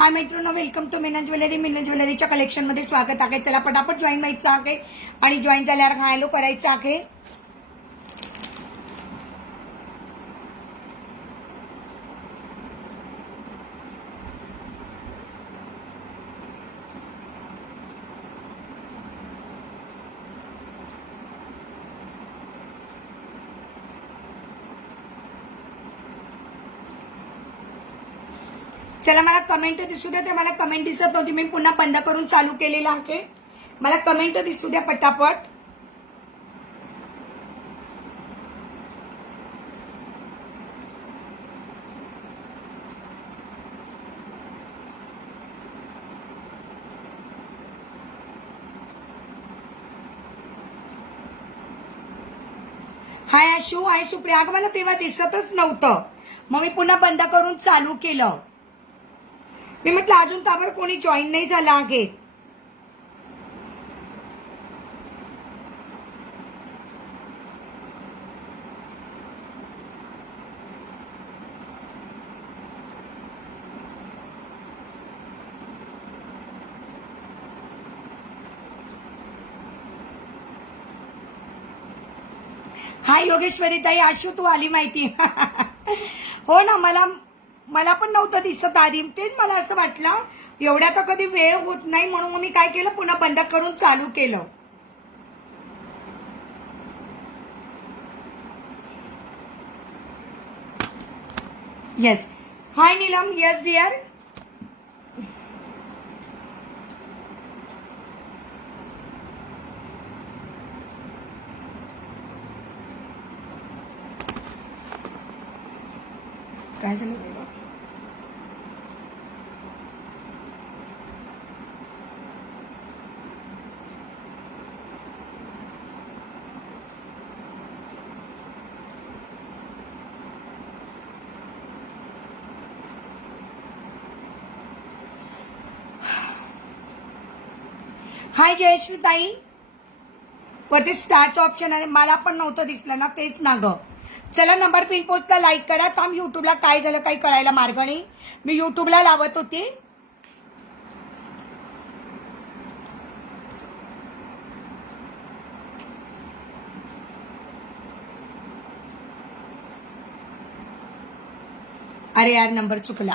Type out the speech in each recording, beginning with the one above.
हाय मैत्रिणींनो, welcome to Meena jewellery. Meena ज्वेलरीच्या कलेक्शनमध्ये स्वागत आहे. चला पटापट जॉईन व्हायचं आहे आणि जॉईन झाल्यावर हॅलो करायचं आहे. चला, मला कमेंट दिसू द्या. ते मला कमेंट दिसत नव्हती, मी पुन्हा बंद करून चालू केलेला आहे. मला कमेंट दिसू द्या पटापट. हाय आशू, हाय सुप्रिया. अगं मला तेव्हा दिसतच नव्हतं, मग मी पुन्हा बंद करून चालू केलं. मी म्हटलं अजून का बरं कोणी जॉईन नाही झालं आहे. हाय योगेश्वरी ताई. आशू तू आली माहिती. हो ना, मला पण नव्हतं दिसत आधी. तेच मला असं वाटलं एवढ्या तर कधी वेळ होत नाही, म्हणून मी काय केलं पुन्हा बंद करून चालू केलं. Yes. Hi Neelam. Yes dear. काय झालं बाबा? हाय जयश्री ताई. वरती स्टारचं ऑप्शन आहे, मला पण नव्हतं दिसलं ना, तेच ना ग. चला, नंबर पिन पोस्टला लाईक करा. थांब, युट्यूबला काय झालं काही कळायला मार्ग नाही. मी युट्यूबला लावत होती. अरे यार, नंबर चुकला.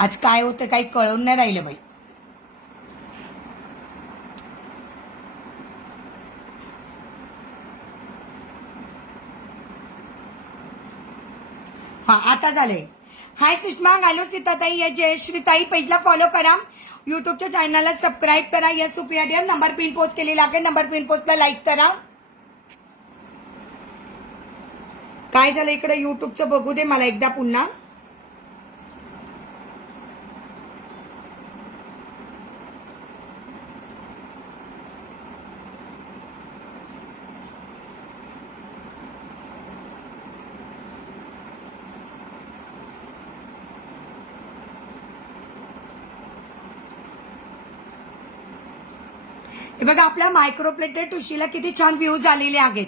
आज काय होतं काही कळून नाही राहिलं बाई. हा, आता झालंय. हाय सुषमा. हॅलो सीताताई. या जयश्री ताई. पहिला फॉलो करा, युट्यूबच्या चॅनलला सबस्क्राईब करा. या Supriya dear. Number pin post केलेला आहे, नंबर पिन पोस्टला लाईक करा. काय झालं इकडे युट्यूबचं बघू दे मला एकदा पुन्हा. हे बघा, आपल्या मायक्रोप्लेटेड टुशीला किती छान व्ह्यूज आलेले आहेत.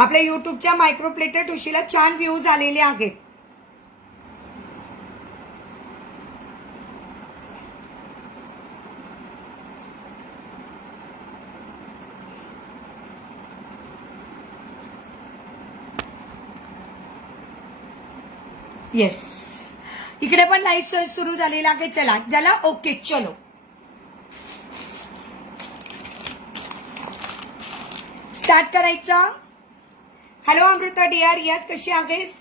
आपल्या युट्यूबच्या मायक्रोप्लेटेड टुशीला छान व्ह्यूज आलेले आहेत. येस, इकडे पण लाईव्ह सुरू झालेला आहे. चला चला, ओके चलो स्टार्ट करायचा. Hello Amruta dear. यस, कशी आहेस?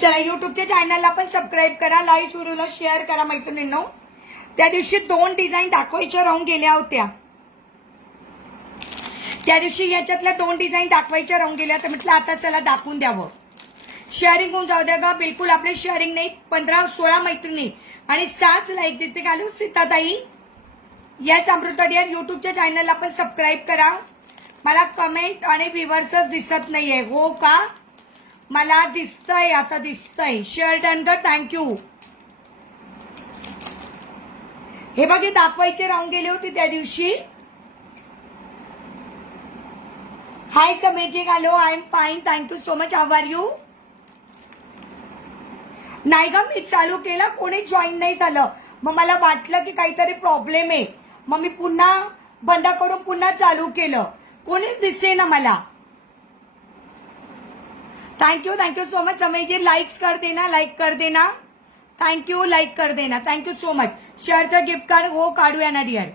चला, युट्यूबच्या चॅनलला पण सबस्क्राईब करा. लाईव्ह सुरूला शेअर करा मैत्रिणींनो. त्या दिवशी 2 डिझाईन दाखवायच्या राहून गेल्या होत्या. त्या दिवशी याच्यातल्या 2 डिझाईन दाखवायच्या राहून गेल्या, तर म्हटलं आता चला दाखवून द्यावं. शेअरिंग होऊन जाऊ द्या ग. बिलकुल आपले शेअरिंग नाही. 15-16 मैत्रिणी आणि 6 लाईक दिसते. घालू सीताताई. Yes Amruta dear. युट्यूबच्या चॅनलला पण सबस्क्राईब करा. मला कमेंट आणि व्ह्यूअर्सच दिसत नाहीये. हो का? मला दिसतंय, आता दिसतंय. शेअर डन कर. थँक्यू. हे बघ, हे दाखवायचे राहून गेले होते त्या दिवशी. Hi Sameerji, hello, I am fine, thank you so much, how are you. नाही ग, मी चालू केलं, कोणी जॉईन नाही झालं. मग मला वाटलं की काहीतरी प्रॉब्लेम आहे, मग मी पुन्हा बंद करून पुन्हा चालू केलं. कोणीच दिसे ना मला. Thank you so much Sameerji. Likes कर देना, लाईक कर देना. थँक्यू, लाईक कर देना. Thank you so much. शेअरचं गिफ्ट कार्ड हो काढूया ना डिअर.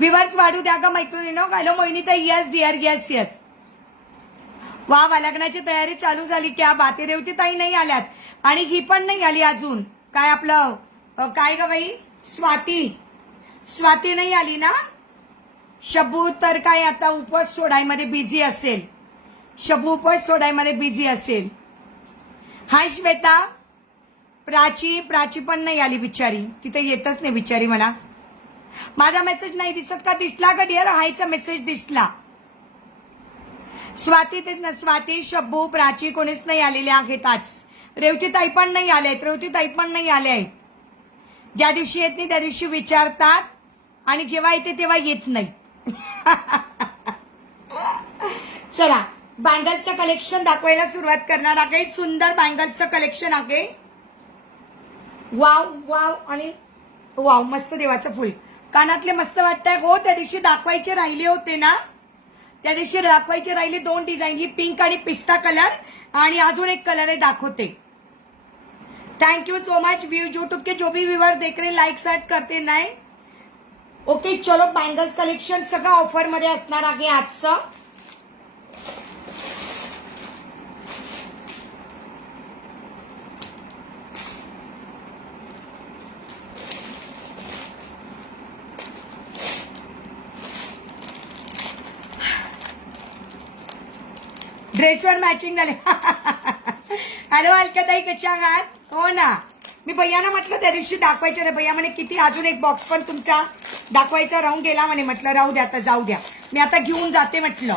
व्ह्यूअर्स वाढू द्या का मैत्रिणींनो. हॅलो मोहिनी ताई, येस डिअर, येस येस. वा, लग्नाची तयारी चालू झाली. क्या बाते. रेवती ताई नाही आल्यात आणि ही पण नाही आली अजून. काय आपलं काय ग बाई, स्वाती नाही आली ना. शबू तर काय आता उपवास सोडायमध्ये बिझी असेल. शबू उपवास सोडायमध्ये बिझी असेल. हाय श्वेता. प्राची पण नाही आली बिचारी. तिथे येतच नाही बिचारी म्हणा. माझा मेसेज नाही दिसत का. दिसला का डिअर. हायचा मेसेज दिसला. स्वाती तेच ना. स्वाती, शब्बू, प्राची कोणीच नाही आलेले आहेत आज. रेवतीताई पण नाही आले आहेत. रेवतीताई पण नाही आले आहेत. ज्या दिवशी येत नाही त्या दिवशी विचारतात आणि जेव्हा येते तेव्हा येत नाही. चला, बँगल्सचं कलेक्शन दाखवायला सुरुवात करणार आहे. सुंदर बँगल्सचं कलेक्शन आहे. वाव वाव आणि वाव, मस्त देवाचं फुल. कानातले मस्त वाटतंय. हो, त्या दिवशी दाखवायचे राहिले होते ना. त्या दिवशी दाखवायचे राहिले 2 डिझाईन. ही पिंक आणि पिस्ता कलर आणि अजून एक कलर आहे, दाखवते. Thank you so much. YouTube के जो भी व्यूअर देख रहे लाइक सेट करते नाही. ओके, चलो बँगल्स कलेक्शन सगळं ऑफर मध्ये असणार आहे आजचं. ड्रेसवर मॅचिंग झाले. हॅलो अलकाताई, कशा आहात. हो ना, मी भैयाना म्हटलं त्या दिवशी दाखवायचं रे. भैया म्हणे किती, अजून एक बॉक्स पण तुमचा दाखवायचा राहून गेला म्हणे. म्हटलं राहू द्या, आता जाऊ द्या, मी आता घेऊन जाते म्हटलं.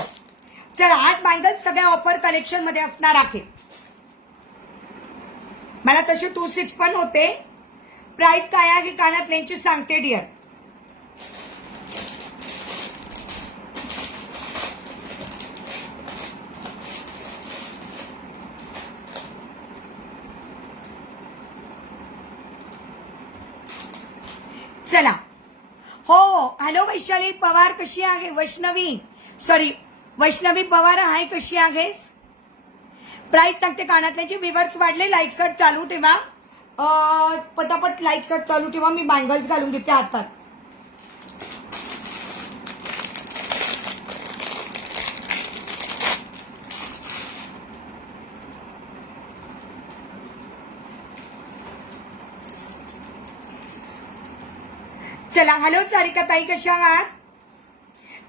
चला, आज बँगल्स सगळ्या ऑफर कलेक्शन मध्ये असणार आहे. मला तसे 26 पण होते. प्राइस काय आहे कानातल्यांची सांगते डिअर. चला. हो, हॅलो वैशाली पवार, कशी आहे. वैष्णवी पवार आहे, कशी आहेस. प्राइस सांगते कानातल्याची. व्ह्यूअर्स वाढले. लाईक सर्च चालू ठेवा. पटापट लाईक सर्च चालू ठेवा. मी बँगल्स घालून घेते हातात. चला, हॅलो सारिका ताई, कशा आहात.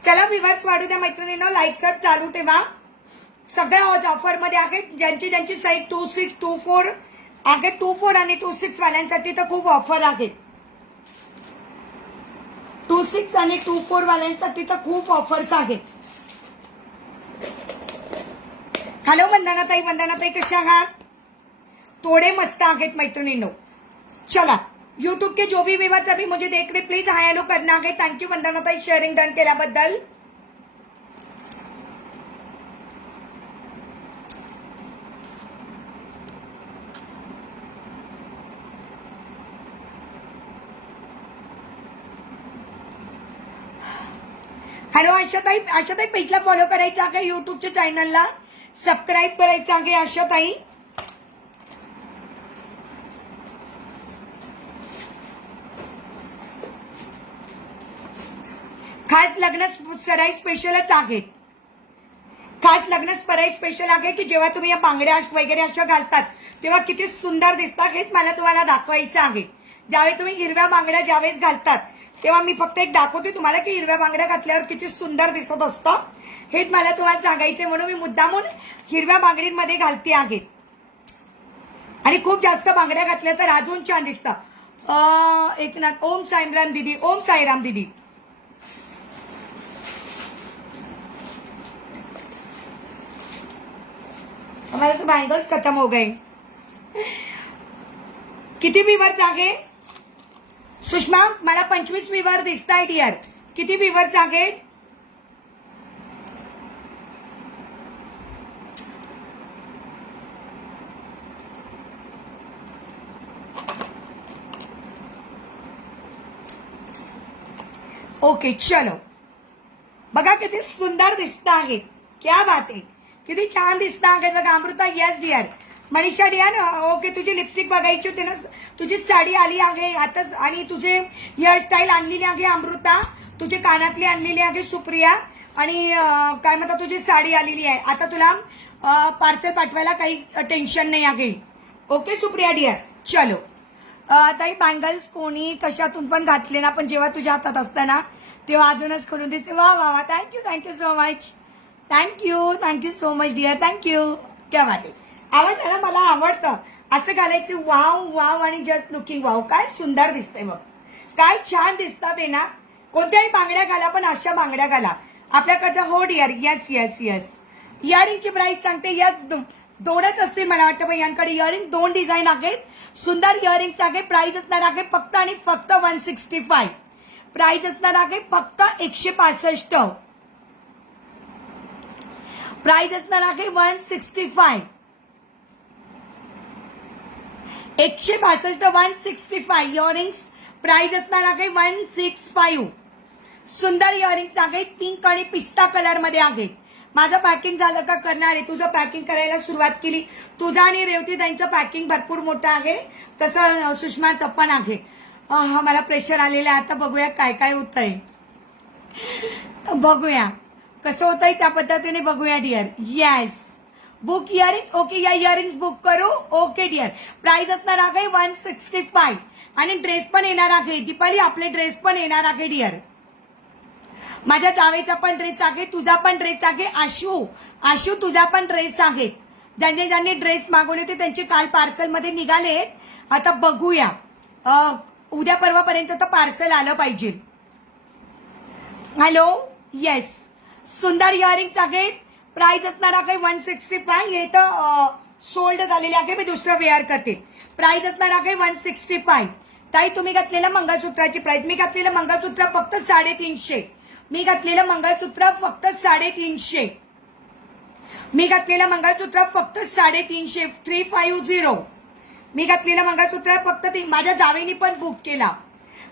चला, व्ह्यूअर्स वाढू द्या मैत्रिणींनो. लाईक सर्च चालू ठेवा. सगळ्या ऑफर मध्ये आहेत. ज्यांची साईज 26, 24 आहे. 24 आणि 26 वाल्यांसाठी तर खूप ऑफर आहे. 26 आणि 24 वाल्यांसाठी तर खूप ऑफर्स आहेत. हॅलो वंदनाताई, कशा आहात. थोडे मस्त आहेत मैत्रिणींनो. चला, यूट्यूब के जो भी व्यूअर्स अभी मुझे देख रहे प्लीज हाय हेलो करना है. थँक्यू वंदनाताई शेअरिंग डन केल्याबद्दल. हॅलो आशाताई पेजला फॉलो करायचं आहे. यूट्यूबच्या चॅनलला सबस्क्राईब करायचं आहे आशाताई. खास लग्न सराई स्पेशलच आहेत. खास लग्न सराई स्पेशल आहे की जेव्हा तुम्ही या बांगड्या वगैरे अशा घालतात तेव्हा किती सुंदर दिसतात हेच मला तुम्हाला दाखवायचं आहे. ज्यावेळी तुम्ही हिरव्या बांगड्या ज्यावेळेस घालतात तेव्हा मी फक्त एक दाखवते तुम्हाला की हिरव्या बांगड्या घातल्यावर किती सुंदर दिसत असतं. हेच मला तुम्हाला सांगायचं म्हणून मी मुद्दामून हिरव्या बांगडींमध्ये घालते आहे. आणि खूप जास्त बांगड्या घातल्या तर अजून छान दिसतं. एकनाथ ओम साईराम दीदी, ओम साईराम दीदी. हमारे तो बैंगल्स खत्म हो गए. किती व्यूअर्स आगे. सुषमा मला 25 विवर दिसत आहे डिअर. किती विवर आहेत? ओके चलो, बघा किती सुंदर दिसत आहेत. क्या बात आहे, किती छान दिसत आहेत बघा. Amrita yes dear. Manisha dear okay. तुझी लिपस्टिक बघायची होती ना, तुझी साडी आली आहे आताच, आणि तुझे हेअरस्टाईल आणलेली आहे अमृता, तुझी कानातली आणलेली आहे सुप्रिया, आणि काय म्हणतात तुझी साडी आलेली आहे. आता तुला पार्सल पाठवायला काही टेन्शन नाही आहे. Okay Supriya dear. चलो ताई, बँगल्स कोणी कशातून पण घातले ना, पण जेव्हा तुझ्या हातात असताना तेव्हा अजूनच खोलून दिसते. वा वा वा, thank you so much. Thank you so much dear. Thank you. क्या बात आहे. आवडतं ना, मला आवडतं असं घालायचं. वाव वाव आणि जस्ट लुकिंग वाव. काय सुंदर दिसतंय बघ, काय छान दिसतात आहे ना. कोणत्याही बांगड्या घाला, पण अशा बांगड्या घाला आपल्याकडचं. हो डिअर. Yes yes yes. इयरिंगची प्राइस सांगते. या दोनच असते मला वाटतं, पण यांकडे इयरिंग 2 डिझाईन आहेत. सुंदर इयरिंग्स आहे. प्राइस असणार आहे फक्त आणि फक्त 165. प्राइस असणार आहे फक्त 165. प्राइस असणार आहे 165. 162 165 इयरिंग्स. प्राइस असणार आहे 165. सुंदर इयरिंग्स आहे. पिंक आणि पिस्ता कलर मध्ये आहे. माझं पॅकिंग झालं का करणार आहे. तुझं पॅकिंग करायला सुरुवात केली. तुझं आणि रेवती त्यांचं पॅकिंग भरपूर मोठं आहे, तसं सुषमाचं पण आहे. मला प्रेशर आलेलं आहे. आता बघूया काय काय होतंय, बघूया कसं होतंय, त्या पद्धतीने बघूया dear. Yes, book earrings. Okay, या इयरिंग्स बुक करू. Okay dear. प्राइस असणार आहे 165 आणि ड्रेस पण येणार आहे. दीपाली आपले ड्रेस पण येणार आहे डिअर. माझ्या जावेचा पण ड्रेस आहे, तुझा पण ड्रेस आहे. आशू तुझा पण ड्रेस आहे. ज्यांनी ज्यांनी ड्रेस मागवले होते त्यांचे काल पार्सल मध्ये निघाले. आता बघूया, उद्या परवापर्यंत तर पार्सल आलं पाहिजे. हॅलो. येस, सुंदर इयरिंग्स आहेत. प्राइस असणार आहे 165. हे तर सोल्ड झालेले आहे, मी दुसरं वेअर करते. प्राइस असणार आहे 165. ताई तुम्ही घातलेलं मंगळसूत्राची प्राइस, मी घातलेलं मंगळसूत्र फक्त 350. मी घातलेलं मंगळसूत्र फक्त 350. मी घातलेलं मंगळसूत्र फक्त 350. 350. मी घातलेलं मंगळसूत्र फक्त माझ्या जावेनी पण बुक केला.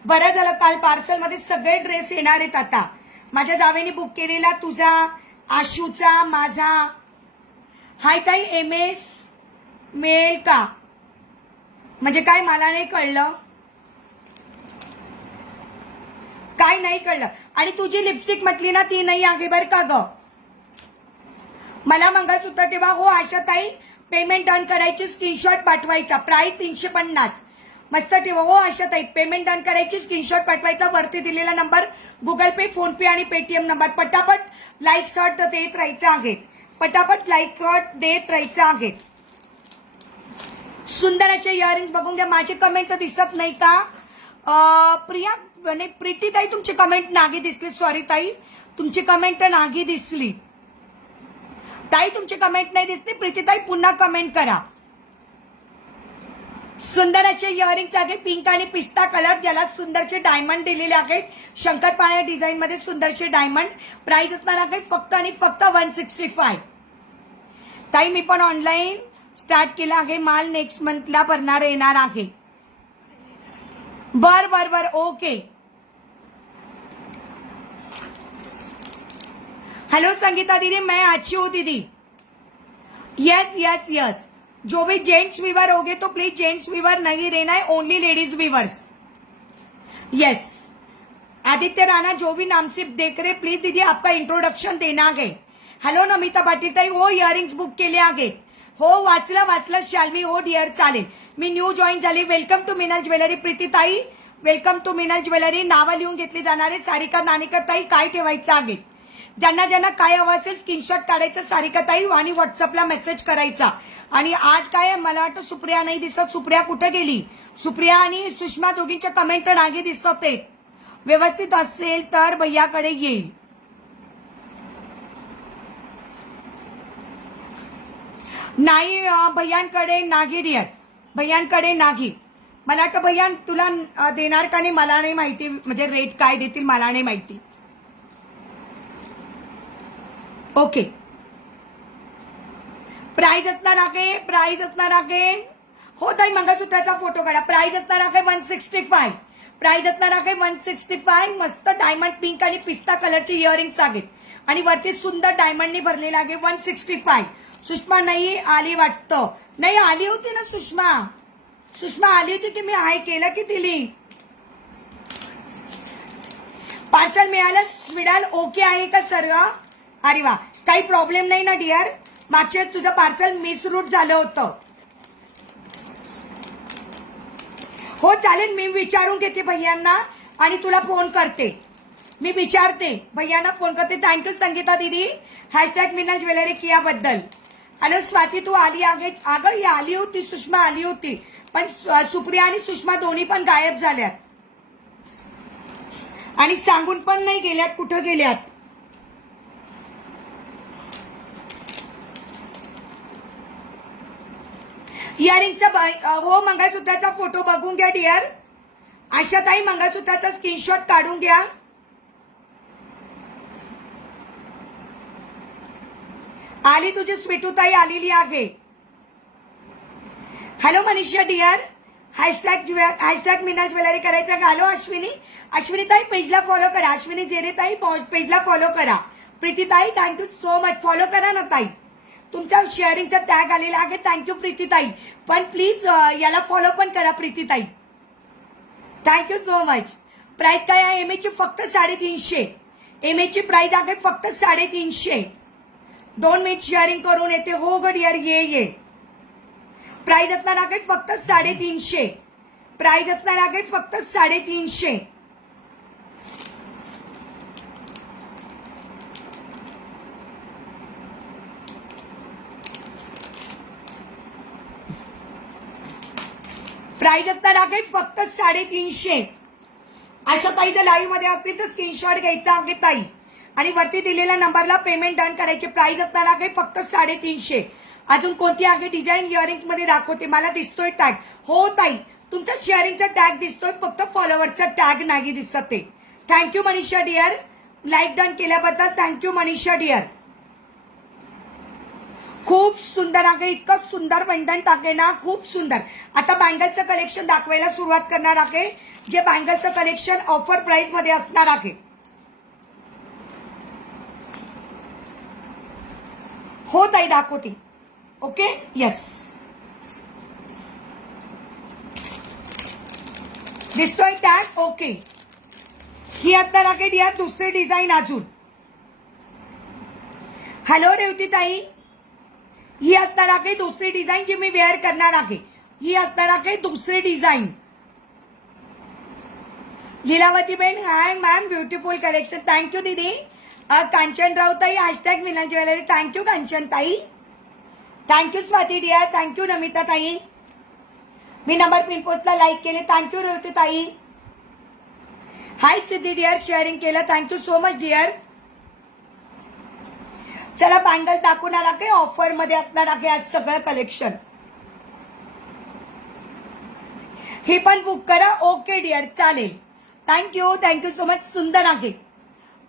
बरं झालं, काल पार्सल मध्ये सगळे ड्रेस येणार आहेत. आता माझ्या जावेनी बुक केलेला, तुझा, आशूचा, माझा. हाय ताई, MS मिळेल का म्हणजे काय मला नाही कळलं, काय नाही कळलं. आणि तुझी लिपस्टिक म्हटली ना ती नाही आहे बरं का ग. मला मंगळसूत्र ठेवा. हो आशाताई, पेमेंट डन करायची, स्क्रीनशॉट पाठवायचा. प्राइस 350. मस्त ठेवा. हो आशाताई, पेमेंट डन करायची, स्क्रीनशॉट पाठवायचा. वरती दिलेला नंबर गुगल पे, फोन पे आणि पेटीएम नंबर. पटापट लाईक शॉट देत राहायचं आहे. पटापट लाईक शॉट देत राहायचं आहे. सुंदर असे इयरिंग्स बघून घ्या. माझी कमेंट दिसत नाही का प्रिया, नाही प्रीती ताई, तुमची कमेंट नागी दिसली. सॉरी ताई, तुमची कमेंट नागी दिसली. ताई तुमची कमेंट नाही दिसली. प्रीती ताई पुन्हा कमेंट करा. सुंदर असे इयरिंग्स आहे. पिंक आणि पिस्ता कलर, ज्याला सुंदरचे डायमंड दिलेले आहेत. शंकरपाळ्या डिझाईन मध्ये सुंदरचे डायमंड. प्राइस असणार आहे फक्त आणि फक्त 165. ताई मी पण ऑनलाईन स्टार्ट केला आहे. माल नेक्स्ट मंथला भरणार येणार आहे. बर बर बर. ओके. हेलो संगीता दीदी, मैं अच्छी हूँ दीदी. Yes yes yes. जो भी जेंट्स वीवर होगे तो प्लीज जेंट्स वीवर नहीं रहना है, only ladies weavers. Yes. Aditya Rana, जो भी नाम से देख रहे प्लीज दीदी आपका इंट्रोडक्शन देना है. हॅलो नमिता पाटील ताई, हो इयरिंग्स बुक केले आहेत. हो वाचलं शाल्मी. हो डिअर, चालेल. मी न्यू जॉईन झाली. Welcome to Minal jewellery. Preeti ताई वेलकम टू मिनल ज्वेलरी. नावं लिहून घेतली जाणार आहे. सारिका नाणेकर ताई, काय ठेवायचं आहे, ज्यांना ज्यांना काय हवं असेल स्क्रीनशॉट काढायचं सारिका ताई आणि व्हॉट्सअपला मेसेज करायचा. आणि आज काय मला वाटतं सुप्रिया नाही दिसत. सुप्रिया कुठे गेली. सुप्रिया आणि सुषमा दोघींच्या कमेंट नागे दिसत आहेत. व्यवस्थित असेल तर भैयाकडे येईल. नाही भैयांकडे नागी डिअर, भैयांकडे नागी. मला वाटतं भैया तुला देणार का नाही मला नाही माहिती, म्हणजे रेट काय देतील मला नाही माहिती. ओके, प्राइस असणार आहे. हो ताई, मंगळसूत्राचा फोटो काढा. प्राइस असणार आहे 165. प्राइस असणार आहे 165. मस्त डायमंड पिंक आणि पिस्ता कलरचे इयरिंग्स आहेत आणि वरती सुंदर डायमंडनी भरलेला आहे. 165. सुषमा नाही आली वाटतं. नाही आली होती ना सुषमा आली होती की मी हाय केलं की दिली. पार्सल मिळाल ओके आहे का सर्व? अरे वा, काही प्रॉब्लेम नाही ना डिअर. मागच्या तुझं पार्सल मिसरूट झालं होतं. हो चालेल, मी विचारून घेते भैयांना आणि तुला फोन करते. मी विचारते भैयांना, फोन करते. Thank you Sangeeta didi hashtag Minal jewellery कियाबद्दल. हॅलो स्वाती, तू आली आहे? अगं ही आली होती, सुषमा आली होती, पण सुप्रिया आणि सुषमा दोन्ही पण गायब झाल्यात आणि सांगून पण नाही गेल्यात कुठं गेल्यात. इयरिंगचा हो मंगळसूत्राचा फोटो बघून घ्या डिअर. आशाताई मंगळसूत्राचा स्क्रीनशॉट काढून घ्या. आली तुझी स्वीटूताई आलेली आहे. Hello Manisha dear, hashtag Meena jewellery करायचं का? हॅलो अश्विनी ताई पेजला फॉलो करा. अश्विनी जेरे ताई पेजला फॉलो करा. प्रीतीताई थँक्यू सो मच, फॉलो करा ना ताई. तुमच्या शेअरिंगचा टॅग आलेला आहे. थँक्यू प्रीतीताई, पण प्लीज याला फॉलो पण करा प्रीतीताई. Thank you so much. प्राइस काय आहे एमएची? फक्त 350. एमएची प्राइस आहे फक्त 350. 2 मिनिट शेअरिंग करून येते. हो गड यार, ये प्राइस असणार आहे फक्त 350. प्राइस असणार आहे फक्त 350. प्राइस असणार आहे फक्त 350. अशा ताई जर लाईव्ह मध्ये असतील तर स्क्रीनशॉट घ्यायचा आहे ताई आणि वरती दिलेल्या नंबरला पेमेंट डन करायचे. प्राइस असणार आहे फक्त 350. अजून कोणती आहे डिझाईन इयरिंग्स मध्ये दाखवते. मला दिसतोय टॅग. हो ताई, तुमचा शेअरिंगचा टॅग दिसतोय, फक्त फॉलोअरचा टॅग नाही दिसत ते. Thank you Manisha dear, like done केल्याबद्दल थँक्यू मनीषा डिअर. खूप सुंदर आहे, इतकं सुंदर पेंडंट आहे ना, खूप सुंदर. आता बँगलचं कलेक्शन दाखवायला सुरुवात करणार आहे, जे बँगलचं कलेक्शन ऑफर प्राइस मध्ये असणार आहे. हो ताई दाखवते. ओके, यस दिसतोय टॅग. ओके, ही आता आहे डिअर दुसरी डिझाईन अजून. हॅलो रेवती ताई, ही असणार आहे दुसरी डिझाईन जी मी वेअर करणार आहे. ही असणार आहे दुसरी design. Lilavati ben hi ma'am, beautiful collection. Thank you didi. Kanchan Rao tai hashtag Meena jewellery. Thank you Kanchan tai. Thank you Swati dear. Thank you Namita tai. मी नंबर पिन पोस्टला लाईक केले. Thank you Revati tai. Hi Siddhi dear, sharing केलं. Thank you so much dear. चला बँगल दाखवणार आहे, ऑफर मध्ये असणार आहे आज सगळं कलेक्शन. हे पण बुक करा. ओके डिअर, चालेल. Thank you so much. सुंदर आहे.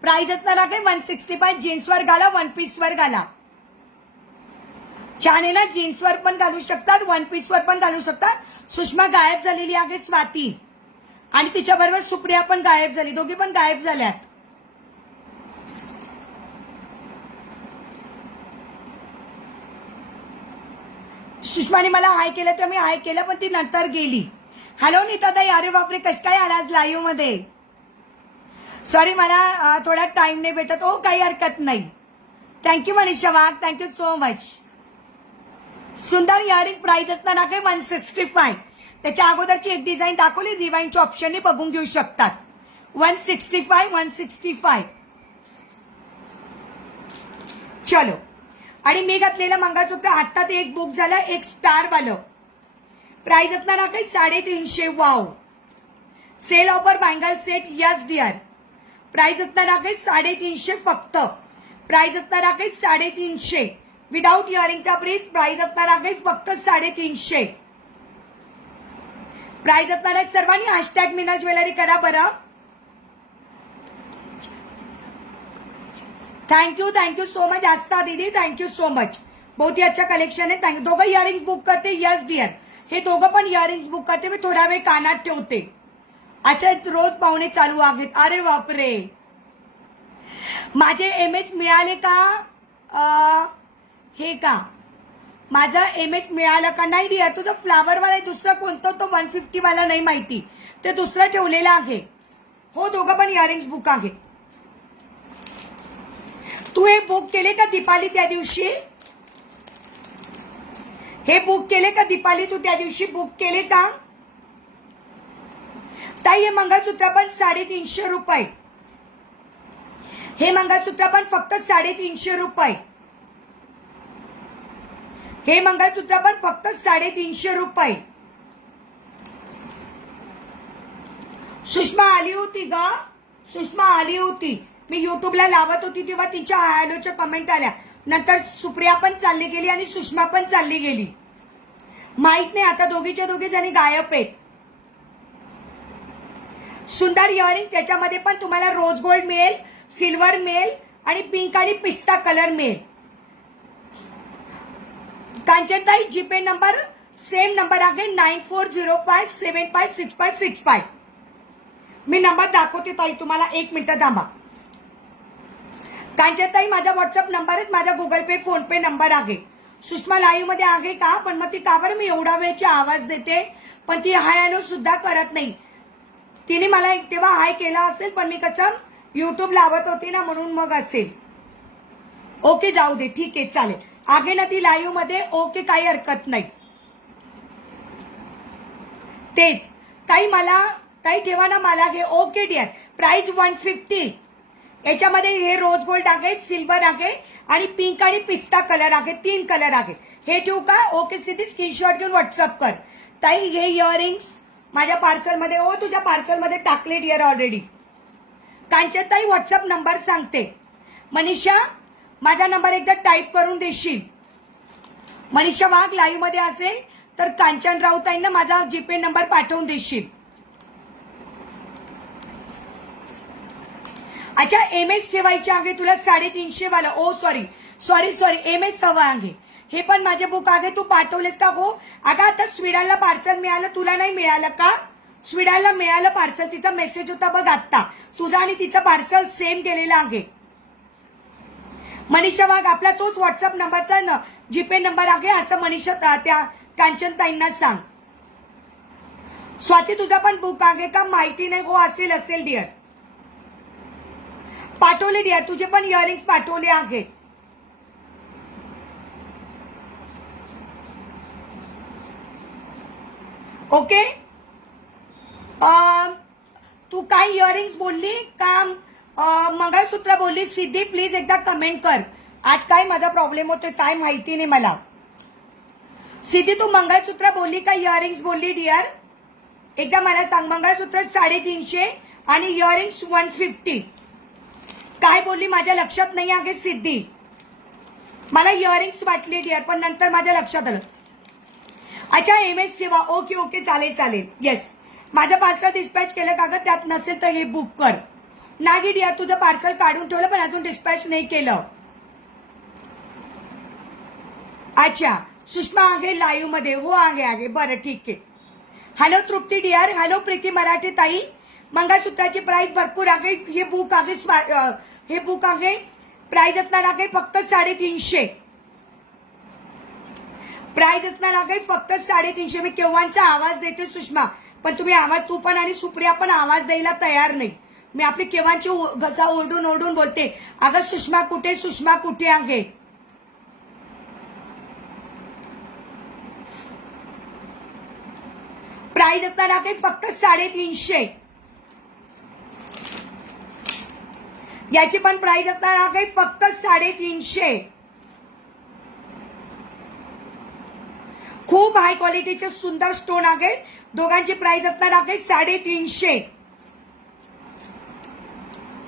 प्राइस असणार आहे 165. जीन्सवर घाला, वन पीसवर घाला. छान आहे ना, जीन्सवर पण घालू शकतात, वन पीसवर पण घालू शकतात. सुषमा गायब झालेली आहे स्वाती, आणि तिच्याबरोबर सुप्रिया पण गायब झाली. दोघी पण गायब झाल्यात. सुषमाने मला हाय केलं तर मी हाय केलं, पण ती नंतर गेली. हॅलो नीताताई, अरे बापरे, कसं काय आला आज लाईव्ह मध्ये? सॉरी, मला थोडा टाइम नाही भेटत. ओ काही हरकत नाही. थँक्यू मनीषा वाघ, थँक्यू सो मच. सुंदर इयरिंग. प्राइस असणार आहे 165. त्याच्या अगोदरची एक डिझाईन दाखवली, रिवाइंडच्या ऑप्शनने बघून घेऊ शकतात. 165. चलो, आणि मी घातलेलं मंगळसूत्र आता ते एक बुक झालं, एक स्टार वालं. प्राइस असणार आहे 350. Wow, sale offer bangle set. Yes dear. Price असणार आहे 350 फक्त. प्राइस असणार आहे 350 विदाउट इयरिंगचा प्राइस असणार आहे फक्त 350. प्राइस असणार सर्वांनी हॅशटॅग मीना ज्वेलरी करा बरं. थँक्यू सो मच आस्था दीदी, थँक्यू सो मच. बहुत ही अच्छा कलेक्शन आहे. थँक्यू. दोघं इयरिंग्स बुक करते. यस डिअर, हे दोघं पण इयरिंग्स बुक करते. मी थोडा वेळ कानात ठेवते. असेच रोज पाहुणे चालू आहेत. अरे बापरे, माझे एमएच मिळाले का? हे का माझा एमएच मिळाला का? नाही डिअर, तुझं फ्लावरवाला दुसरं कोणतं, तो 150 वाला नाही माहिती, ते दुसरं ठेवलेलं आहे. हो, दोघं पण इयरिंग्स बुक आहेत. तू हे बुक केले का दीपाली त्या दिवशी? हे बुक केले का दीपाली? तू त्या दिवशी बुक केले का? ताई हे मंगळसूत्र पण 350 रुपये. हे मंगळसूत्र पण फक्त 350 रुपये. हे मंगळसूत्र पण फक्त 350 रुपये. सुषमा आली होती ग, सुषमा आली होती. मी युट्यूबला लावत होती तेव्हा तिच्या हॅलोच्या कमेंट आल्या. नंतर सुप्रिया पण चालली गेली आणि सुषमा पण चालली गेली. माहित नाही आता, दोघीच्या दोघी जणी गायब आहेत. सुंदर इयरिंग, त्याच्यामध्ये पण तुम्हाला रोज गोल्ड मिळेल, सिल्वर मिळेल आणि पिंक आणि पिस्ता कलर मिळेल. कांचनताई जीपे नंबर सेम नंबर आहे 9405756565. मी नंबर दाखवते ताई तुम्हाला, 1 मिनिट थांबा. कांचनताई माझा व्हॉट्सअप नंबर आहे, माझा गुगल पे फोन पे नंबर आहे. सुषमा लाईव्ह मध्ये आहे का? पण मग ती का बरं मी एवढा वेळची आवाज देते पण ती हाय हॅलो सुद्धा करत नाही. तिने मला तेव्हा हाय केला असेल, पण मी कसं युट्यूब लावत होती ना म्हणून मग असेल. ओके जाऊ दे, ठीक आहे चालेल. आगे ना ती लाईव्ह मध्ये. ओके, काही हरकत नाही. तेच काही मला काही ठेवा ना मला घे. Okay dear. प्राइस 150. याच्यामध्ये हे रोज गोल्ड आहे, सिल्वर आहे आणि पिंक आणि पिस्ता कलर आहे. 3 कलर आहे. हे ठेवू का? ओके सिद्धी, स्क्रीनशॉट घेऊन व्हॉट्सअप कर. ताई हे इयरिंग्स माझ्या पार्सल मध्ये, हो तुझ्या पार्सल मध्ये टाकले डिअर ऑलरेडी. कांचनताई व्हॉट्सअप नंबर सांगते. मनीषा माझा नंबर एकदा टाईप करून देशील. मनीषा वाघ लाईव्ह मध्ये असेल तर कांचन राऊताईंना माझा जीपे नंबर पाठवून देशील. अच्छा, एमएस ठेवायचे आहे तुला 350 वाला. ओ सॉरी, एमएस हवा आहे. हे पण माझे बुक आहे. तू पाठवलेस का? हो अगं, आता स्वीडनला पार्सल मिळालं, तुला नाही मिळालं का? स्वीडनला मिळालं पार्सल, तिचा मेसेज होता बघ आता. तुझा आणि तिचा पार्सल सेम गेलेला आहे. मनीषा वाघ आपला तोच व्हॉट्सअप नंबरचा जीपे नंबर आहे असं मनीषा त्या कांचनताईंना सांग. स्वाती तुझा पण बुक आहे का? माहिती नाही. हो असेल डिअर. पाठवले डिअर, तुझे पण इयरिंग्स पाठवले आहे. ओके. तू काय इयरिंग्स बोलली का मंगळसूत्र बोलली? सिद्धी प्लीज एकदा कमेंट कर. आज काय माझा प्रॉब्लेम होतोय काय माहिती नाही मला. सिद्धी तू मंगळसूत्र बोलली का इयरिंग्स बोलली डिअर? एकदा मला सांग. मंगळसूत्र 350 आणि इयरिंग्स 150. काय बोलली माझ्या लक्षात नाही आहे सिद्धी. मला इयरिंग्स वाटली डिअर पण नंतर माझ्या लक्षात आलं. अच्छा एमएस ठेवा. ओके चालेल. येस, माझं पार्सल डिस्पॅच केलं का ग? त्यात नसेल तर हे बुक कर. नाही डिअर, तुझं पार्सल काढून ठेवलं पण अजून डिस्पॅच नाही केलं. अच्छा, सुषमा आहे लाईव्ह मध्ये. हो आहे. बरं ठीक आहे. हॅलो तृप्ती डिअर. हॅलो प्रीती मराठी ताई. मंगळसूत्राची प्राइस भरपूर आहे. हे बुक आहे. प्राइस असणार आहे फक्त 350. प्राइस असणार आहे फक्त 350. मी केव्हाचा आवाज देते सुषमा, पण तुम्ही तू पण आणि सुप्रिया पण आवाज द्यायला तयार नाही. मी आपली केव्हाची घसा ओरडून बोलते. अगं सुषमा कुठे आहे? प्राइस असणार आहे फक्त 350. याची पण प्राइस असणार आहे फक्त 350. खूप हाय क्वालिटीचे सुंदर स्टोन आहे. दोघांची प्राइस असणार आहे 350.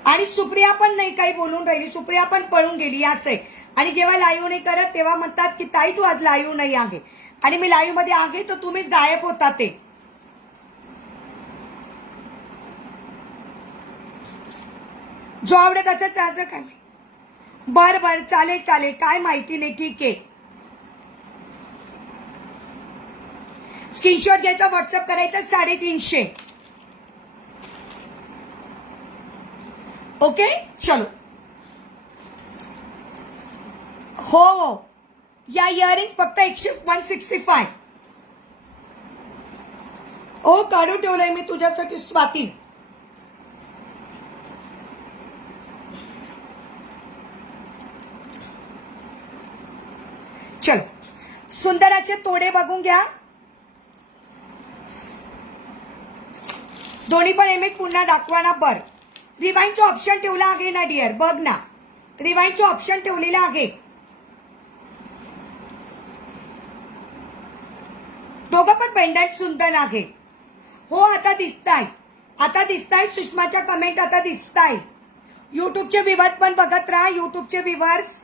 आणि सुप्रिया पण नाही काही बोलून राहिली. सुप्रिया पण पळून गेली असं. आणि जेव्हा लाईव्ह नाही करत तेव्हा म्हणतात की ताई तू आज लाईव्ह नाही आहे आणि मी लाईव्ह मध्ये आहे तर तुम्हीच गायब होता. ते जो आवडत असं त्याचं काय माहिती. बर बर चालेल चालेल, काय माहिती नाही, ठीक आहे. स्क्रीनशॉट घ्यायचा, व्हॉट्सअप करायचा 350. ओके चलो. हो या इयरिंग फक्त 165. हो काढून ठेवलंय मी तुझ्यासाठी स्वाती. चलो सुंदर असे तोडे बघून घ्या. दोन्ही पण इमेज पुन्हा दाखवा ना. बर रिवाइंडचं ऑप्शन ठेवला आहे ना डिअर, बघ ना रिवाइंडचं ऑप्शन ठेवलेलं आहे. दोघं पण पेंडंट सुंदर आहे. हो आता दिसताय, आता दिसताय सुषमाच्या कमेंट आता दिसताय. युट्यूबचे व्ह्यूअर्स पण बघत राहा, युट्यूबचे व्ह्यूअर्स.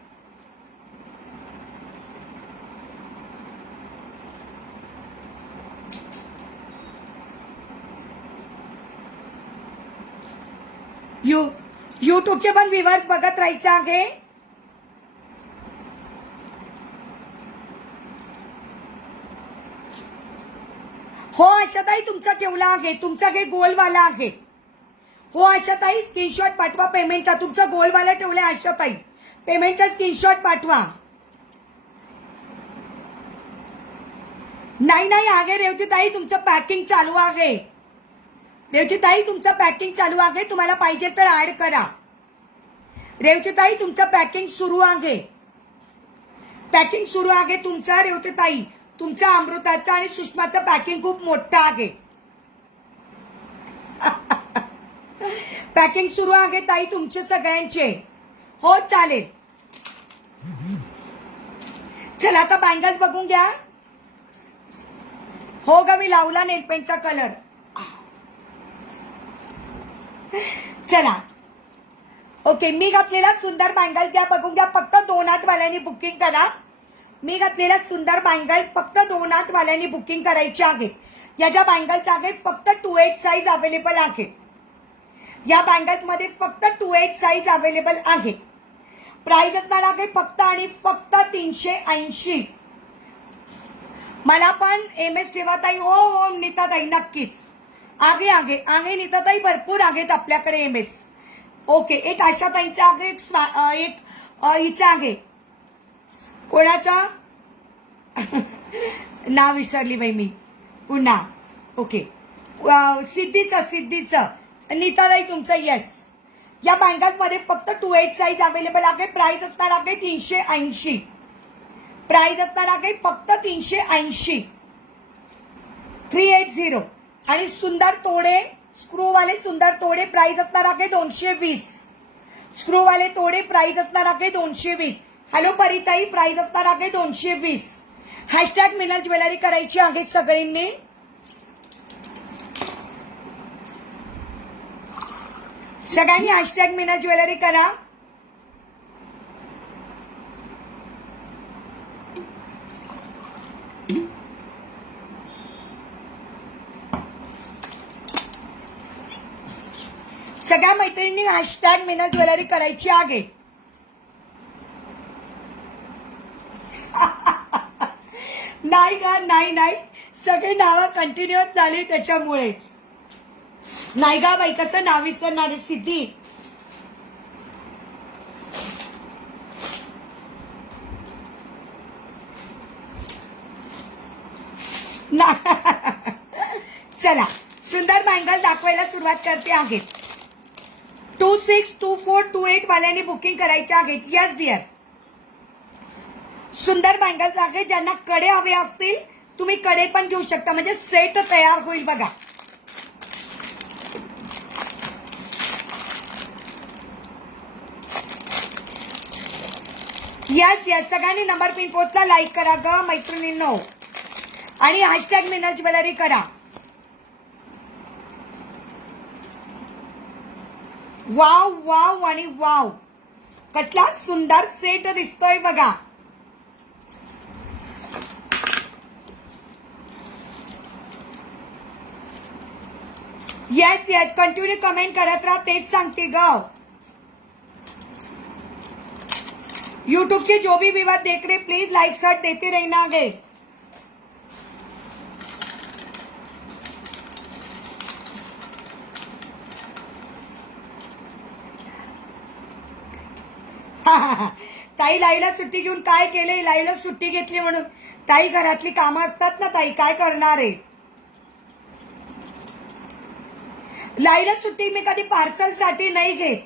युट्यूबचे पण व्ह्यूअर्स बघत राहायचं आहे. हो आशाताई तुमचा ठेवला आहे, तुमचा हे गोलवाला आहे. हो आशाताई स्क्रीनशॉट पाठवा पेमेंटचा, तुमचा गोलवाला ठेवला आशाताई, पेमेंटचा स्क्रीनशॉट पाठवा. नाही नाही आहे रेवतीताई, तुमचं पॅकिंग चालू आहे. रेवतीताई तुमचं पॅकिंग चालू आहे, तुम्हाला पाहिजे तर ऍड करा. रेवतीताई तुमचं पॅकिंग सुरू आहे, पॅकिंग सुरू आहे तुमचं. रेवतीताई तुमचं अमृताचं आणि सुषमाचं पॅकिंग खूप मोठं आहे. पॅकिंग सुरू आहे ताई तुमचे सगळ्यांचे. हो चालेल. चला आता बँगल्स बघून घ्या. हो ग मी लावला नेलपेंटचा कलर. चला ओके, मी घातलेला सुंदर बँगल द्या बघून घ्या. फक्त 2-8 वाल्यांनी बुकिंग करा. मी घातलेला सुंदर बँगल फक्त 2-8 वाल्यांनी बुकिंग करायची आहे. याच्या बँगल्स आहे फक्त 2-8 साईज अवेलेबल आहे. या बँगल्स मध्ये फक्त 2-8 साईज अवेलेबल आहे. प्राइस असणार आहे फक्त आणि फक्त 380. मला पण MS ठेवाताई. हो हो नीताताई नक्कीच आहे आहे आहे नीताताई, भरपूर आहेत आपल्याकडे MS. ओके एक आशाताईंचा आहे, एक हिचा आहे. कोणाचा नाव विसरली बाई मी पुन्हा. ओके सिद्धीचं नीताताई तुमचं यस. या बँगल्स मध्ये फक्त 2-8 साईज अवेलेबल आहे. प्राइस असणार आहे 380. प्राइस असणार आहे फक्त 380, 380. आणि सुंदर तोडे स्क्रूवाले सुंदर तोडे प्राइस असणार आहे 220. स्क्रूवाले तोडे प्राइस असणार आहे 220. हॅलो परिताई प्राइस असणार आहे 220. हॅशटॅग मिनल ज्वेलरी करायची आहे सगळ्यांनी. सगळ्यांनी हॅशटॅग मिनल ज्वेलरी करा. सगळ्या मैत्रिणींनी हॅशटॅग मिनल ज्वेलरी करायची आहे. नाही ग नाही नाही, सगळे नावं कंटिन्युअस झाली त्याच्यामुळेच. नाही गा बाई कसं नाव विसरणारे सिद्धी. चला सुंदर बँगल दाखवायला सुरुवात करते आहेत. 26, 24, 28 वाल्यांनी बुकिंग करायचे आहेत. Yes dear. सुंदर बँगल्स आहेत. ज्यांना कडे हवे असतील तुम्ही कडे पण घेऊ शकता, म्हणजे सेट तयार होईल बघा. यस यस सगळ्यांनी नंबर पिन पोस्टला लाईक करा ग मैत्रिणींनो, आणि हॅशटॅग मिनल ज्वेलरी करा. वाव वाव आणि वाव, कसला सुंदर सेट दिसतोय बघा. येस येस कंटिन्यू कमेंट करत राहा, तेच सांगते ग. यूट्यूब के जो भी व्यूअर देख रहे प्लीज लाइक सर्ट देते रहना आगे। ताई लाईव्हला सुट्टी घेऊन काय केले? लाईव्हला सुट्टी घेतली म्हणून ताई घरातली कामं असतात ना ताई, काय करणार आहे? लाईव्हला सुट्टी मी कधी पार्सल साठी नाही घेत,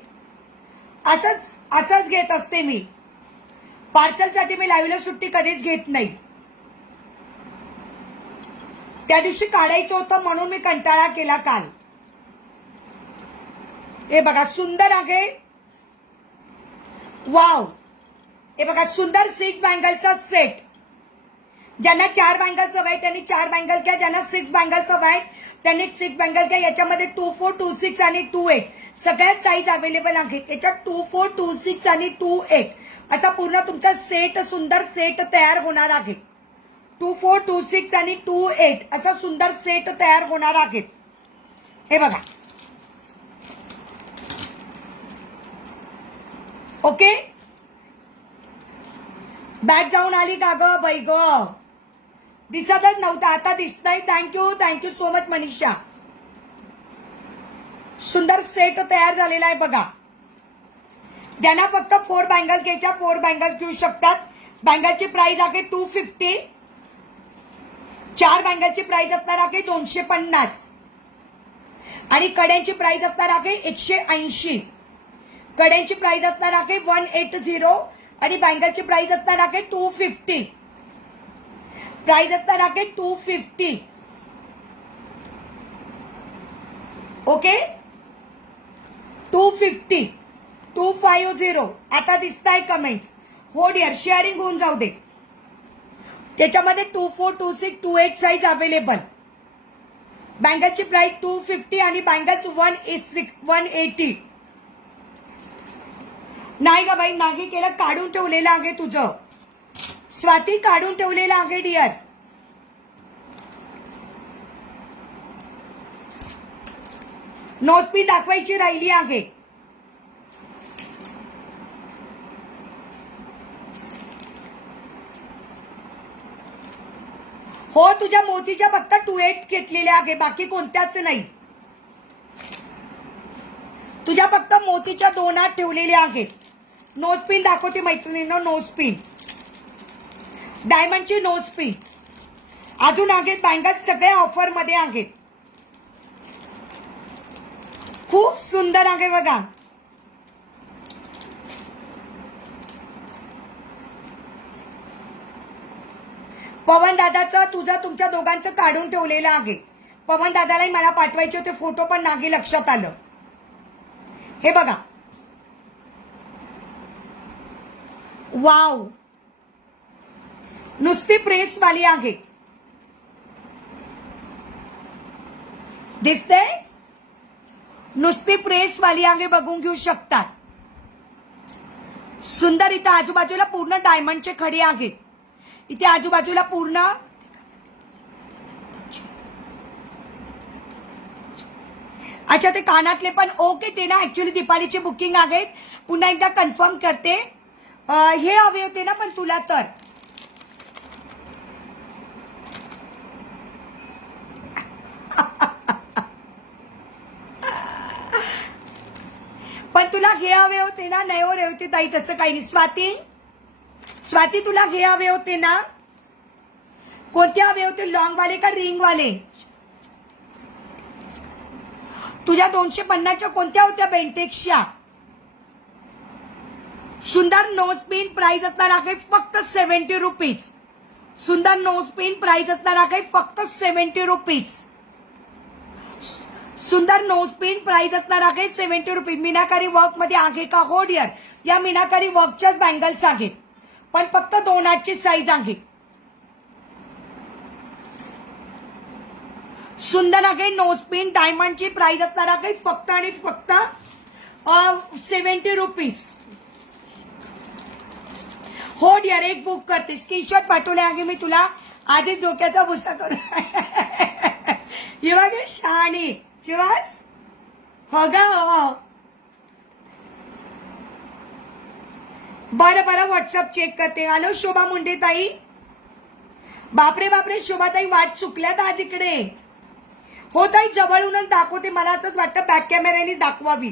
असंच घेत असते मी। पार्सल साठी मी लाईव्हला सुट्टी कधीच घेत नाही। त्या दिवशी काढायचं होतं म्हणून मी कंटाळा केला काल। हे बघा सुंदर आहे, वाव। हे बघा सुंदर 6 बँगलचा सेट। ज्यांना 4 बँगल हवाय त्यांनी 4 बँगल घ्या, ज्यांना 6 बँगल हवाय त्यांनी 6 बँगल घ्या। याच्यामध्ये 24, 26 आणि 28 सगळ्या साईज अवेलेबल आहेत। याच्यात 24, 26 आणि 28 असा पूर्ण तुमचा सेट, सुंदर सेट तयार होणार आहे। 24, 26 आणि 28 असा सुंदर सेट तयार होणार आहे। हे बघा, ओके। बॅग जाऊन आली का ग बाई ग? दिसतच नव्हता, आता दिसतंय। Thank you so much Manisha. सुंदर सेट तयार झालेला आहे बघा। ज्यांना फक्त 4 बँगल्स घ्यायच्या 4 बँगल्स घेऊ शकतात। बँगलची प्राइस आहे 250। 4 बँगलची प्राइस असणार आहे 250 आणि कड्यांची प्राइस असणार आहे 180। कड्यांची प्राइस असणार आहे 180 आणि बँगलची प्राइस असणार आहे 250। प्राइस असणार आहे 250, ओके। 250, 250 आता दिसताय कमेंट्स। हो डिअर, शेअरिंग होऊन जाऊ दे। त्याच्यामध्ये 24, 26, 28 साईज अवेलेबल। बँगलची प्राइस 250 आणि बँगल्स 180। नाही ग बाई, नाही केलं, काढून ठेवलेलं आहे तुझं स्वाती, काढून ठेवलेलं आहे डिअर। नोजपिन दाखवायची राहिली आहे। हो, तुझ्या मोतीच्या फक्त 28 घेतलेल्या आहे, बाकी कोणत्याच नाही। तुझ्या फक्त मोतीच्या 2 आत ठेवलेल्या आहेत। नोजपिन दाखवते मैत्रिणींनो, नोजपिन, डायमंडची नोजपिन अजून आहेत। बँगल्स सगळ्या ऑफर मध्ये आहेत। खूप सुंदर आहे बघा। पवन दादाचं, तुझं, तुमच्या दोघांचं काढून ठेवलेलं आहे। पवन दादालाही मला पाठवायचे होते फोटो, पण नाही लक्षात आलं। हे बघा, वाव, नुसती प्रेस वाली आहे, दिसते? नुसती प्रेस वाली आहे, बघून घेऊ शकतात। सुंदर, इथं आजूबाजूला पूर्ण डायमंडचे खडे आहेत। इथे आजूबाजूला पूर्ण, अच्छा ते कानातले पण ओके, ते ना ऍक्च्युअली दीपालीची बुकिंग आहेत। पुन्हा एकदा कन्फर्म करते। हे हवे होते ना पण तुला, तर पण तुला हे हवे होते ना? नाही हो रेवती ताई, तसं काही नाही। स्वाती तुला हे हवे होते ना? कोणते हवे होते, लॉंग वाले का रिंग वाले? तुझ्या 250च्या कोणत्या होत्या? बेंटेक्सच्या। सुंदर नोज पिन प्राइस असणार आहे फक्त 70 रुपीज। सुंदर नोज पिन प्राइस असणार आहे फक्त 70 रुपीज। सुंदर नोज पिन प्राइस असणार आहे 70 रुपीज। मीनाकारी वर्क मध्ये आहे का? हो डिअर, या मीनाकारी वर्कच्याच बँगल्स आहेत, पण फक्त 2 आठची साईज आहे। सुंदर आहे नोज पिन, डायमंडची प्राइस असणार आहे फक्त आणि फक्त 70 रुपीज। हो डिअर, एक बुक करते, स्क्रीनशॉट पाठवले आहे मी तुला, आधीच डोक्याचा भुसा करून। हे बघ शाणी शिवास, हो गा हो। बरं बरं व्हॉट्सअप चेक करते. हॅलो शोभा मुंडे ताई. बापरे बापरे शोभाताई वाट चुकल्यात आज इकडे. हो ताई जवळूनच दाखवते. मला असंच वाटतं बॅक कॅमेऱ्यानेच दाखवावी.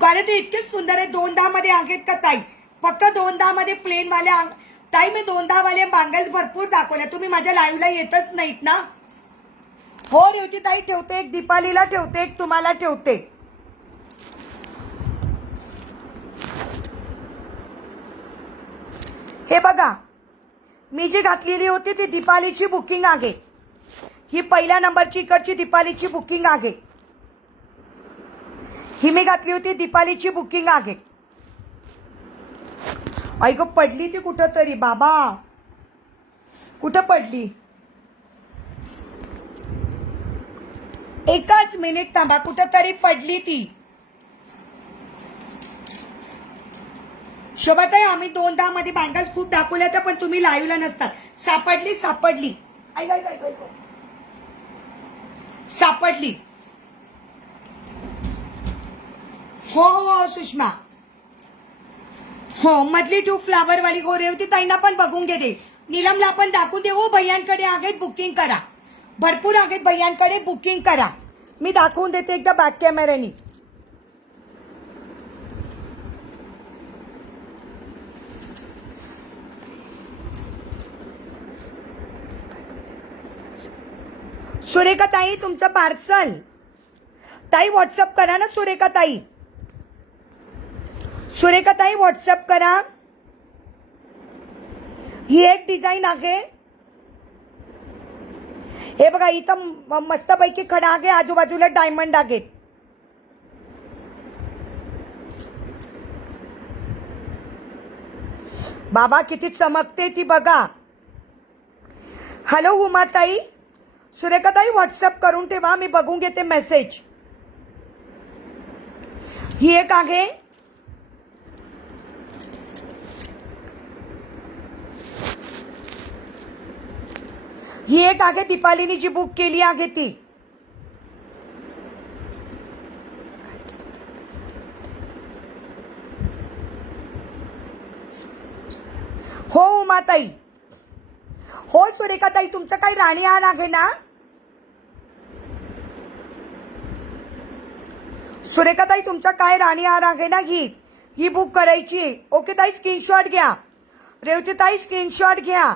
कारण ते इतके सुंदर आहे. 210 मध्ये आहेत का ताई? फक्त 210 मध्ये प्लेन वाले ताई मी 210 वाले बँगल्स भरपूर दाखवल्या. तुम्ही माझ्या लाईव्हला येतच नाहीत ना. हो रेवती ताई ठेवते. एक दीपालीला ठेवते, एक तुम्हाला ठेवते. हे बघा मी जी घातलेली होती ती दीपालीची बुकिंग आहे. ही पहिल्या नंबरची इकडची दीपालीची बुकिंग आहे. ही मी घातली होती दीपालीची बुकिंग आहे. ऐक पडली ती कुठं तरी बाबा. कुठं पडली? एकच मिनिट थांबा. कुठं तरी पडली ती. शोभाताई आम्ही 210 मध्ये बँगल्स खूप दाखवल्या त्या पण तुम्ही लाईव्हला नसतात. सापडली सापडली. ऐक ऐक ऐक ऐक सापडली. हो हो सुषमा. हो मधली 2 फ्लावर वाली हो रेवती ताईंना पण बघून घे दे. नीलमला पण दाखवून दे. हो भैयांकडे आहेत बुकिंग करा. भरपूर आहेत भैयांकडे बुकिंग करा. मी दाखवून देते एकदा बॅक कॅमेऱ्यानी. सुरेखा ताई तुमचं पार्सल. ताई व्हॉट्सअप करा ना सुरेखा ताई. सुरेखा ताई व्हॉट्सअप करा. ही एक डिझाईन आहे. हे बघा इथं मस्तपैकी खडा आहे. आजूबाजूला डायमंड आहेत. बाबा किती चमकते ती बघा. हॅलो उमाताई. सुरेखाताई व्हॉट्सअप करून ठेवा. मी बघून घेते मेसेज. ही एक आहे. ही एक आहे दीपालीनी जी बुक केली आहे ती. हो उमाताई. हो सुरेखाताई तुमचं काही राणी हार आहे ना. सुरेखाताई तुमचा काय राणी हार आहे ना. ही बुक करायची. ओके ताई स्क्रीनशॉट घ्या. रेवतीताई स्क्रीनशॉट घ्या.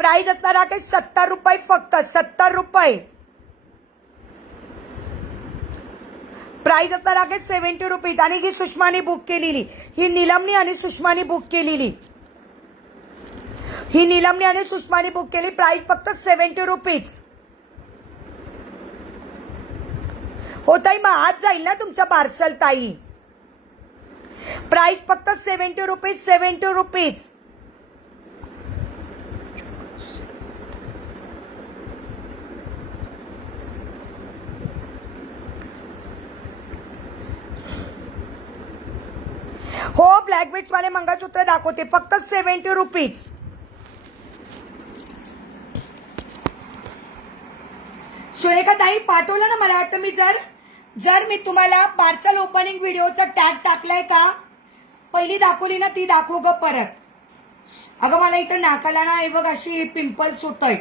प्राइस असणार आहे 70 रुपये फक्त. 70 रुपये प्राइस असणार आहे. 70 रुपीज. आणि ही सुषमानी बुक केलेली. ही नीलमनी आणि सुषमानी बुक केलेली. ही नीलमनी आणि सुषमानी बुक केली. प्राइस फक्त 70 रुपीज. हो ताई मग आज जाईल ना तुमचं पार्सल ताई. प्राइस फक्त 70 रुपीज. 70 रुपीज. हो ब्लॅक बीट्स वाले मंगळसूत्र दाखवते. फक्त 70 रुपीज. सुरेखा ताई पाठवलं ना. मला वाटतं मी जर मी तुम्हाला पार्सल ओपनिंग व्हिडिओचा टॅग टाकलाय का. पहिली दाखवली ना ती दाखव ग परत. अगं मला इथं नाकाला ना हे बघ अशी पिंपल्स होत आहेत.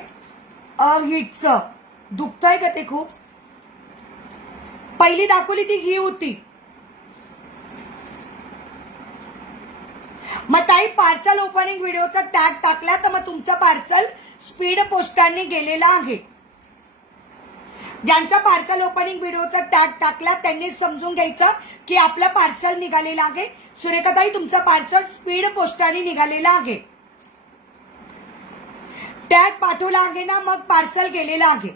हिटचं दुखतंय का ते खूप. पहिली दाखवली ती ही होती. मग ताई पार्सल ओपनिंग व्हिडिओचा टॅग टाकला तर मग तुमचं पार्सल स्पीड पोस्टाने गेलेलं आहे. ज्यांचा पार्सल ओपनिंग व्हिडिओचा टॅग टाकला त्यांनी समजून घ्यायचं की आपलं पार्सल निघालेलं आहे. सुरेखाताई तुमचं पार्सल स्पीड पोस्टाने निघालेलं आहे. टॅग पाठवला आहे ना मग पार्सल गेलेलं आहे.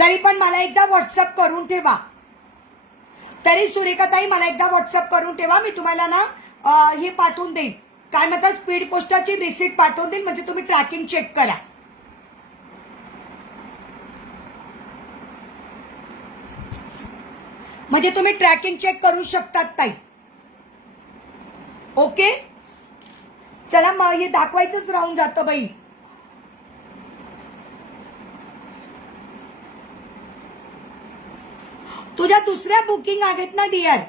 तरी पण मला एकदा व्हॉट्सअप करून ठेवा. तरी सुरेखाताई मला एकदा व्हॉट्सअप करून ठेवा. मी तुम्हाला ना हे पाठवून देईन. काय म्हणतात स्पीड पोस्टाची रिसिप्ट पाठवून देईन. म्हणजे तुम्ही ट्रॅकिंग चेक करा. म्हणजे तुम्ही ट्रॅकिंग चेक करू शकतात ताई. ओके चला मग हे दाखवायचंच राहून जातं बाई. तुझ्या दुसऱ्या बुकिंग आहेत ना डिअर,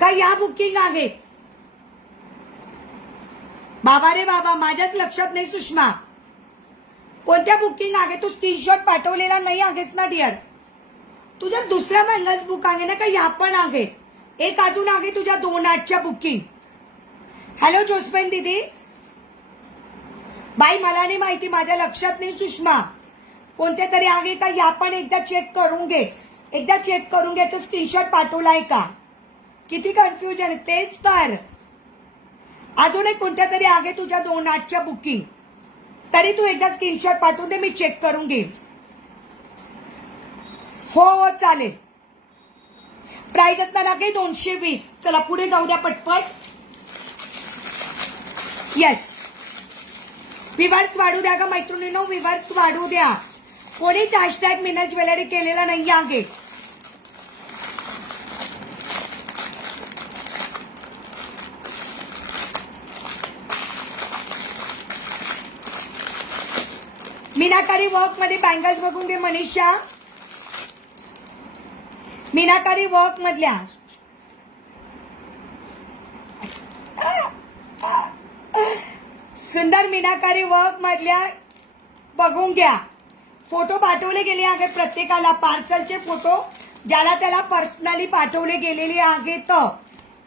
का या बुकिंग आहेत? बाबा रे बाबा, माझ्याच लक्षात नाही सुषमा, कोणत्या बुकिंग आहे? तू स्क्रीनशॉट पाठवलेला नाही आहेस ना डिअर? तुझ्या दुसऱ्या बँगल्स बुक आहे ना, का या पण आहे? एक अजून आहे तुझ्या 2/8च्या बुकिंग. हॅलो जोस्पेन दीदी, बाई मला नाही माहिती, माझ्या लक्षात नाही सुषमा, कोणत्या तरी आहे का या पण एकदा चेक करून घे, एकदा चेक करून घ्यायचं स्क्रीनशॉट पाठवलाय का? किती कन्फ्युजन आहे तेच तर. अजून एक कोणत्या तरी आहे तुझ्या 2/8च्या बुकिंग, तरी तू एकदा स्क्रीनशॉट पाठवून दे, मी चेक करून घेईन. हो हो चालेल. प्राइस असणार आहे 220. चला पुढे जाऊ द्या पटपट. येस, विवर्स वाढू द्या का मैत्रिणींनो, विवर्स वाढू द्या. कोणीच हॅशटॅग मीना ज्वेलरी केलेला नाही आहे. मीनाकारी वर्क मध्ये बँगल्स बघून घे मनीषा. मीनाकारी वर्क मधल्या सुंदर मीनाकारी वर्क मधल्या बघून घ्या. फोटो पाठवले गेले आहेत प्रत्येकाला, पार्सलचे फोटो ज्याला त्याला पर्सनली पाठवले गेलेले आहेत.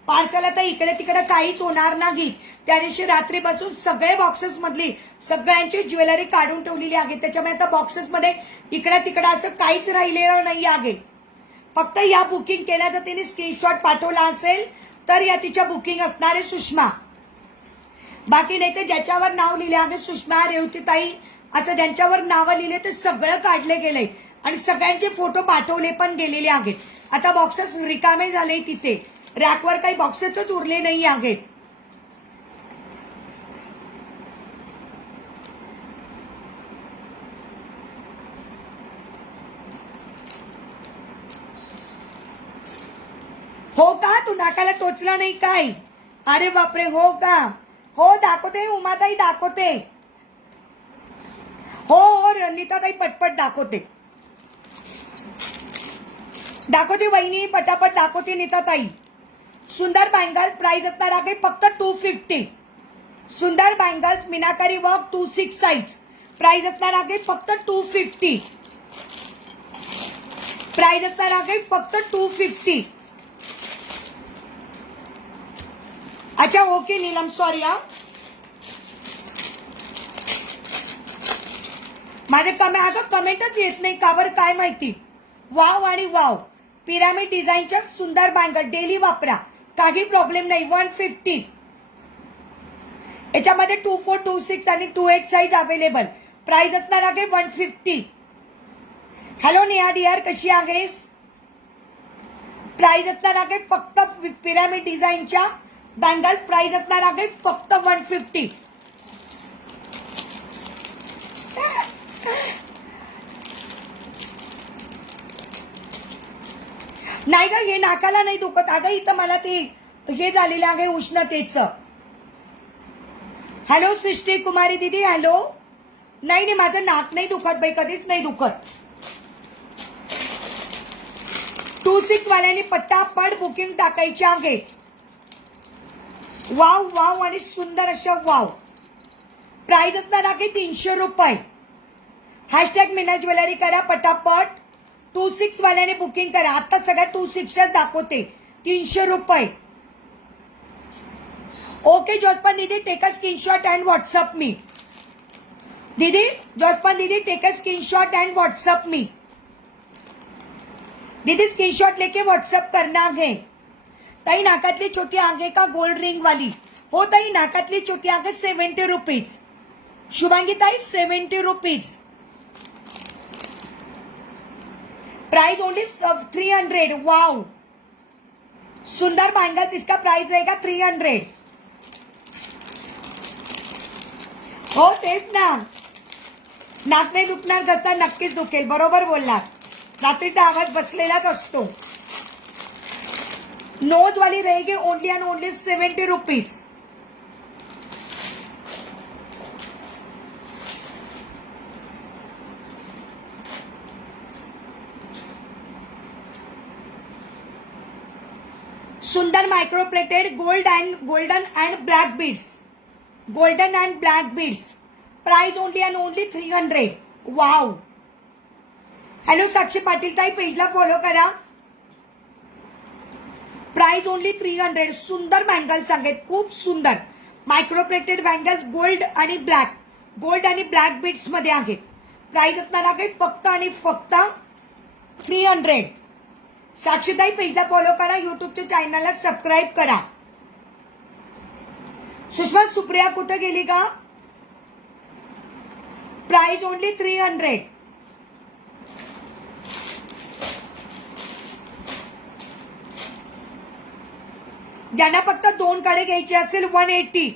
पार्सल आता इकडे तिकडे काहीच होणार नाही. त्या दिवशी रात्री बसून सगळे बॉक्सेस मधली सगळ्यांची ज्वेलरी काढून ठेवलेली आहे. त्याच्यामुळे आता बॉक्सेस मध्ये इकडे तिकडे असं काहीच राहिलेलं नाही आहे. फक्त या बुकिंग केल्या तर तिने स्क्रीनशॉट पाठवला असेल तर या तिच्या बुकिंग असणार आहे सुषमा. बाकी नाही ते ज्याच्यावर नाव लिहिले आहे सुषमा, रेवतीताई असं ज्यांच्यावर नावं लिहिले ते सगळं काढले गेले आणि सगळ्यांचे फोटो पाठवले पण गेलेले आहेत. आता बॉक्सेस रिकामे झाले, तिथे रॅकवर काही बॉक्सेसच उरले नाही आहेत. हो का, तू नाकाला टोचला नाही काय? अरे बापरे, हो का? हो दाखवते उमाताई, दाखवते. हो हो नीताताई पटपट दाखवते, दाखवते वहिनी, पटापट दाखवते नीताताई. सुंदर बँगल प्राइस असणार आहे फक्त 250. सुंदर बँगल्स मीनाकारी वर्क 26 साइज प्राइस असणार आहे फक्त 250. प्राइस असणार आहे फक्त 250. अच्छा ओके नीलम, सॉरी हा. माझे अगं कमेंटच येत नाही का बरं, काय माहिती. वाव आणि वाव, पिरामिड डिझाईनच्या सुंदर बँगल डेली वापरा, काही प्रॉब्लेम नाही. 150. याच्यामध्ये 24, 26 आणि 28 साईज अवेलेबल. प्राइस असणार आहे 150. हॅलो नेहा डिअर, कशी आहेस? प्राइस असणार आहे फक्त पिरामिड डिझाईनच्या बँगल, प्राइस असणार आहे फक्त 150. नाही ग, हे नाकाला नाही दुखत अगं, इथं मला ते हे झालेलं आहे उष्णतेचं. हॅलो सृष्टी कुमारी दीदी, हॅलो. नाही नाही, माझं नाक नाही दुखत बाई, कधीच नाही दुखत. 26 वाल्यांनी पटापट बुकिंग टाकायची आहे. वाव वाव आणि सुंदर अशा वाव. प्राइस असणार आहे 300 रुपये. हॅशटॅग मीना ज्वेलरी करा पटापट. 26 वाल्याने बुकिंग करा. आता सगळ्या 26च दाखवते. 300 रुपये. ओके जोस्पन दीदी, take a screenshot and WhatsApp me. दीदी जोस्पन दीदी, take a screenshot and WhatsApp me. दीदी स्क्रीनशॉट लेके व्हाट्सअप करना है. ताई नाकातली छोटी आगे का गोल्ड रिंग वाली. हो ताई, नाकातली छोटी आगे 70 रुपीज. शुभांगी ताई 70 रुपीज. Price only 300. वाव, सुंदर बैंगल्स, इसका प्राइस रहेगा 300. हो तेच ना, नाक नाही दुखणार, घसा नक्कीच दुखेल. बरोबर बोललात, रात्रीचा आवाज बसलेलाच असतो. नोज वाली रहेगी ओनली एंड ओनली 70 रुपीज. सुंदर microplated golden and black beads. Golden and black beads. Price only and only 300. Wow. Hello Sakshi Patil tai, पेजला फॉलो करा. Price only 300. सुंदर बँगल्स आहेत, खूप सुंदर मायक्रोप्लेटेड बँगल्स. गोल्ड आणि ब्लॅक बीड्स मध्ये आहेत. प्राइस असणार आहे फक्त आणि फक्त 300. साक्षीताई पेजला फॉलो करा, युट्यूबच्या चॅनलला सबस्क्राईब करा. सुषमा सुप्रिया कुठे गेली का? Price only 300. ज्यांना फक्त 2 कडे घ्यायचे असेल 180.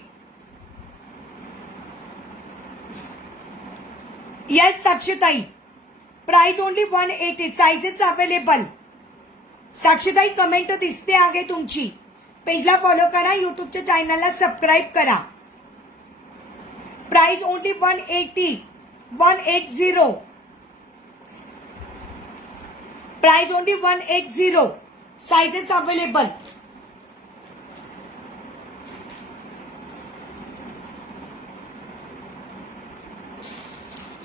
येस साक्षीताई, प्राइस ओनली 180. Sizes available. साक्षीताई कमेंट दिसते आहे तुमची. पेजला फॉलो करा, युट्यूबच्या चॅनलला सबस्क्राईब करा. Price only 180. 180. Price only 180. Sizes available.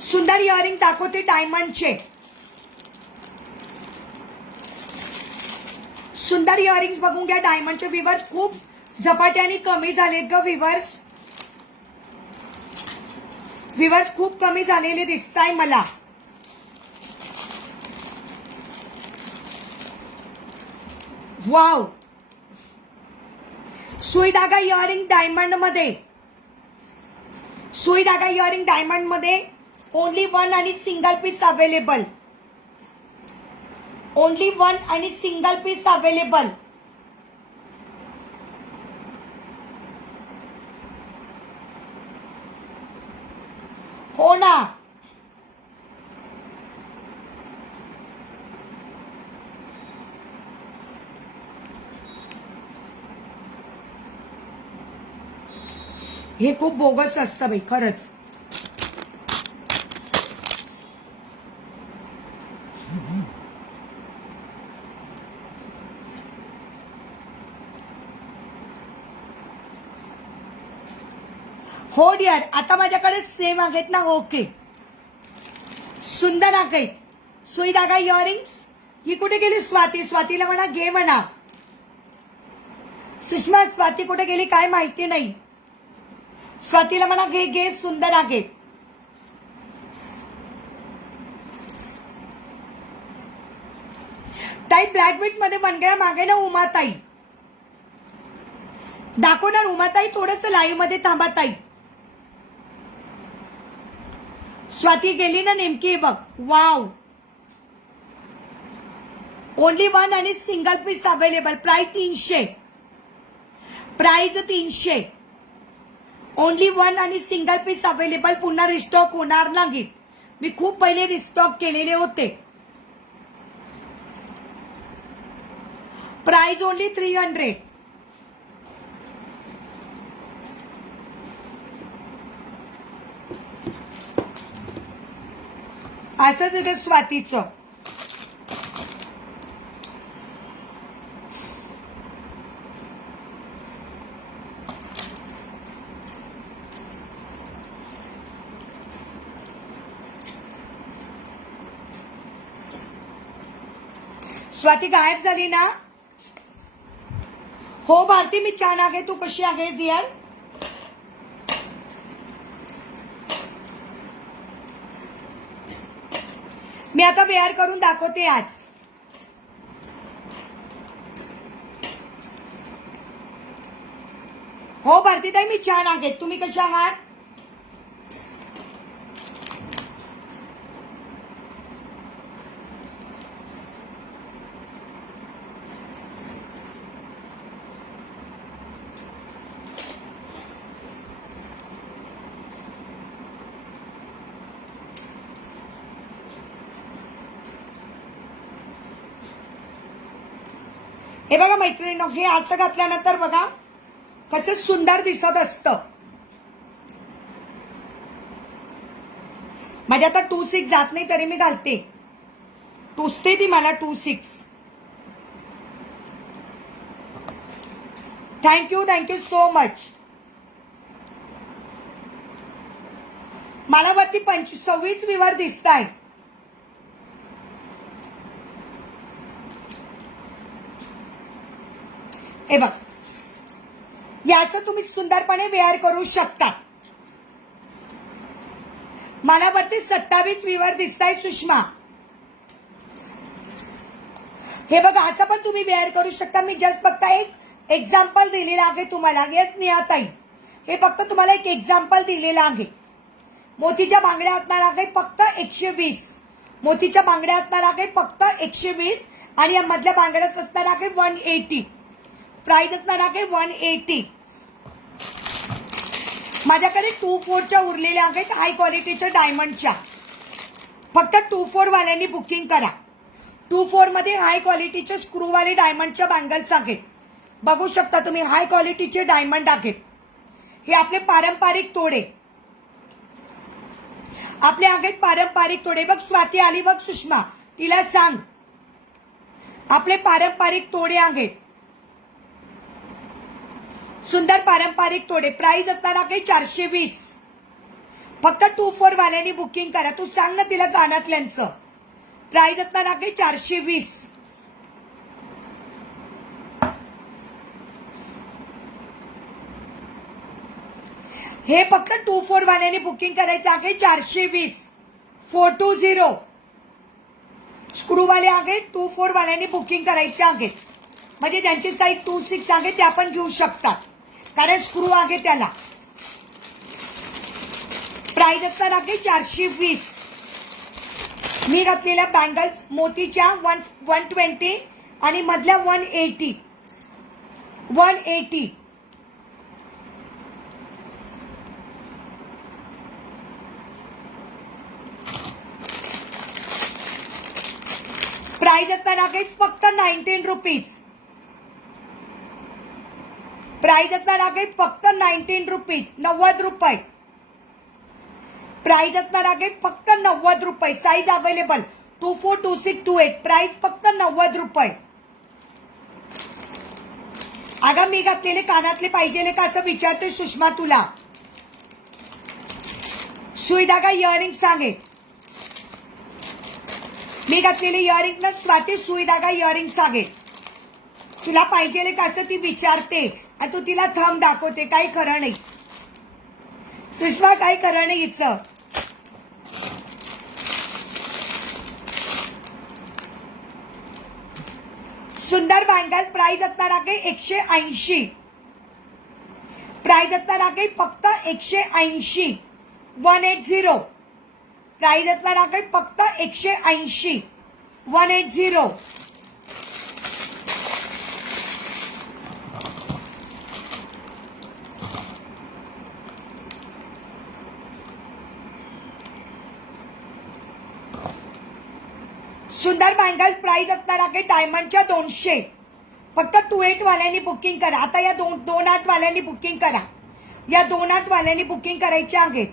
सुंदर इयरिंग दाखवते डायमंडचे. सुंदर इयरिंग्स बघून घ्या डायमंडचे. व्हिवर्स खूप झपाट्याने कमी झालेत ग व्हिवर्स. व्हिवर्स खूप कमी झालेले दिसताय मला. वाव. सुई धागा इयरिंग डायमंड मध्ये. सुई धागा इयरिंग डायमंड मध्ये ओनली 1 आणि सिंगल पीस अवेलेबल. ओनली 1 आणि सिंगल पीस अवेलेबल. हो ना. हे खूप बोगस असतं बाई खरंच. हो डिअर, आता माझ्याकडे सेम आहेत ना. ओके, सुंदर आहेत. सुई धागा इयरिंग्स. ही कुठे गेली स्वाती? स्वातीला म्हणा घे म्हणा. सुषमा स्वाती कुठे गेली काय माहिती नाही. स्वातीला म्हणा घे घे. सुंदर आहेत. ताई ब्लॅक बीट मध्ये बनगळ्या मागे ना उमाताई. दाखवणार उमाताई, थोडस लाईव्ह मध्ये थांबा ताई. स्वाती गेली ना नेमकी बघ. वाव. ओनली 1 आणि single piece available. Price 300. Price 300. Only 1 आणि सिंगल पीस अवेलेबल. पुन्हा रिस्टॉक होणार नाहीत. मी खूप पहिले रिस्टॉक केलेले होते. Price only 300. असंच आहे स्वातीचं. स्वाती गायब झाली ना. हो भारती, मी छान आहे. तू कशी आहे डिअर? मी आता वेअर करून दाखवते आज. हो भारतीताई, मी छान आहे. तुम्ही कशा आहात? हे बघा मैत्रिणींनो, हे असं घातल्यानंतर बघा कसं सुंदर दिसत असतं. माझी आता 2-6 जात नाही तरी मी घालते. टुसते ती मला 2-6. Thank you so much. मला वरती 26 विवर दिसताय. हे बघ, याचं तुम्ही सुंदरपणे वेअर करू शकता. मला वरती 27 विवर दिसताय सुषमा. हे बघा, असं पण तुम्ही वेअर करू शकता. मी जस्ट फक्त एक एक्झाम्पल दिलेला आहे तुम्हाला. येस निहाताई, हे फक्त तुम्हाला एक एक्झाम्पल दिलेलं आहे. मोतीच्या बांगड्या असणार आहे फक्त 120. मोतीच्या बांगड्या असणार आहे फक्त 120 आणि या मधल्या बांगड्याच असणार आहे 180. प्राइस असणार आहे 180. माझ्याकडे 2-4च्या उरलेल्या आहेत हाय क्वालिटीच्या डायमंडच्या. फक्त 2-4 वाल्यांनी बुकिंग करा. 2-4 मध्ये हाय क्वालिटीचे स्क्रूवाले डायमंडच्या बँगल्स आहेत. बघू शकता तुम्ही, हाय क्वालिटीचे डायमंड आहेत. हे आपले पारंपरिक तोडे, आपले आहेत पारंपरिक तोडे. बघ स्वाती आली बघ सुषमा, तिला सांग. आपले पारंपरिक तोडे आहेत, सुंदर पारंपरिक तोडे. प्राइस असणार आहे 420. फक्त 2-4 वाल्यांनी बुकिंग करा. तू सांग ना तिला कानातल्यांचं. प्राइस असणार आहे 420. हे फक्त 2-4 वाल्यांनी बुकिंग करायचं आहे 420. 420 स्क्रूवाले आहे. 2-4 वाल्यांनी बुकिंग करायचे आहे. म्हणजे ज्यांची साईज 2-6 आहे ते आपण घेऊ शकतात, कारण स्क्रू आहे त्याला. प्राइस असणार आहे 420. मी घातलेल्या बँगल्स मोतीच्या 120 आणि मधल्या 180. प्राइस असणार आहे फक्त 19 रुपीज. प्राइस असणार आहे फक्त 19 रुपीज, 90 रुपये. प्राइस असणार आहे फक्त 90 रुपये. Size available 24, 26, 28. प्राइस फक्त 90 रुपये. अगं मी घातलेले कानातले पाहिजे का असं विचारतोय सुषमा तुला. सुईधागा इयरिंग्स आहे. मी घातलेले इयरिंग ना स्वाती सुईधागा इयरिंग्स आहे. तुला पाहिजे का असं ती विचारते आणि तू तिला थंब दाखवते. काही खरं नाही सुषमा, काही खरं नाही हिचं. सुंदर बँगल. प्राइस असणार आहे 180. प्राइस असणार आहे फक्त 180. 180. प्राइस असणार आहे फक्त 180. 180. सुंदर बँगल. प्राइस असणार आहे डायमंडच्या 200. फक्त 28 वाल्यांनी बुकिंग करा. आता या 28 वाल्यांनी बुकिंग करा. या 28 वाल्यांनी बुकिंग करायचे आहे.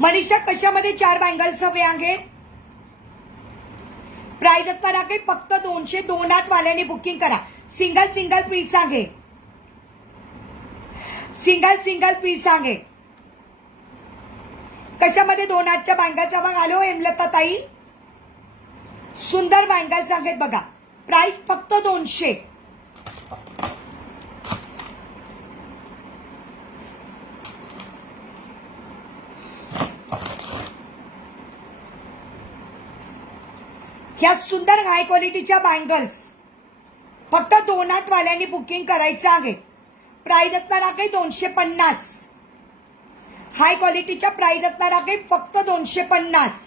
मनीषा कशामध्ये 4 बँगल्स हवे आहेत? प्राइस असणार आहे फक्त 200. 28 वाल्यांनी बुकिंग करा. सिंगल पीस आहे. सिंगल पीस आहे. कशामध्ये 28च्या बँगल्स बघा. आलो हेमलता ताई, सुंदर बँगल्स आहेत बघा. प्राइस फक्त 200. ह्या सुंदर हाय क्वालिटीच्या बँगल्स फक्त 28 वाल्यांनी बुकिंग करायचं आहे. प्राइस असणार आहे 250. हाय क्वालिटीच्या प्राइस असणार आहे फक्त 250.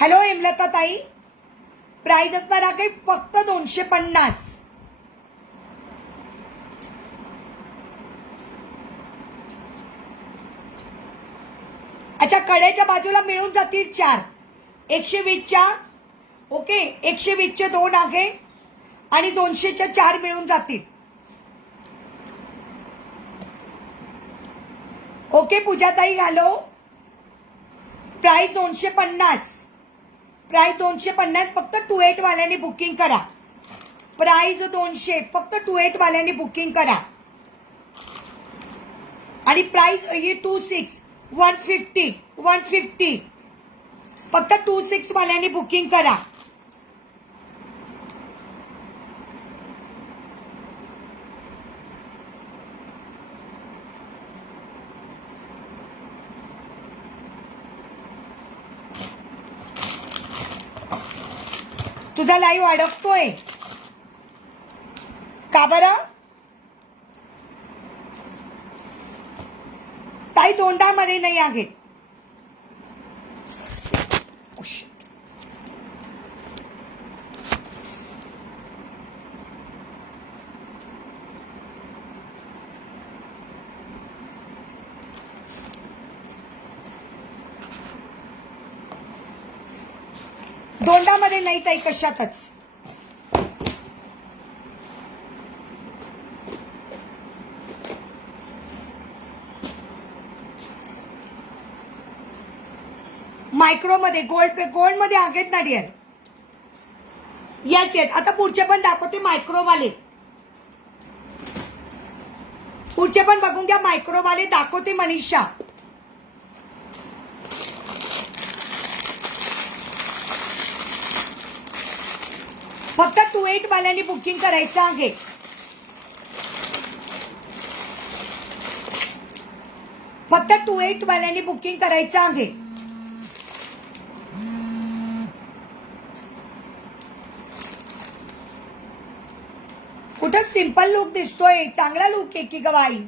हॅलो हेमलता ताई, प्राइस असणार आहे फक्त 250. अच्छा, कडेच्या बाजूला मिळून जातील 4. 120च्या ओके, 120चे 2 आहे आणि 200च्या 4 मिळून जातील. ओके पूजाताई, हॅलो. प्राइस 250. प्राइस 250. फक्त 28 वाल्यांनी बुकिंग करा. प्राइस 200. फक्त 28 वाल्यांनी बुकिंग करा. आणि प्राइस ही 26 150. फक्त 26 वाल्यांनी बुकिंग करा. तुझा लाईव्ह अडकतोय का बरं? ताई 2दा मध्ये नाही आहेत. दोनदा मध्ये नाही ताई कशातच. मायक्रो मध्ये गोल्ड मध्ये आहेत ना डिअर. येस. आता पुढचे पण दाखवते मायक्रोवाले. पुढचे पण बघून घ्या मायक्रोवाले दाखवते मनीषा. फक्त 28 वाल्यांनी बुकिंग करायचं आहे. फक्त 28 वाल्यांनी बुकिंग करायचं आहे. कुठं सिंपल लुक दिसतोय, चांगला लुक आहे की गवाई.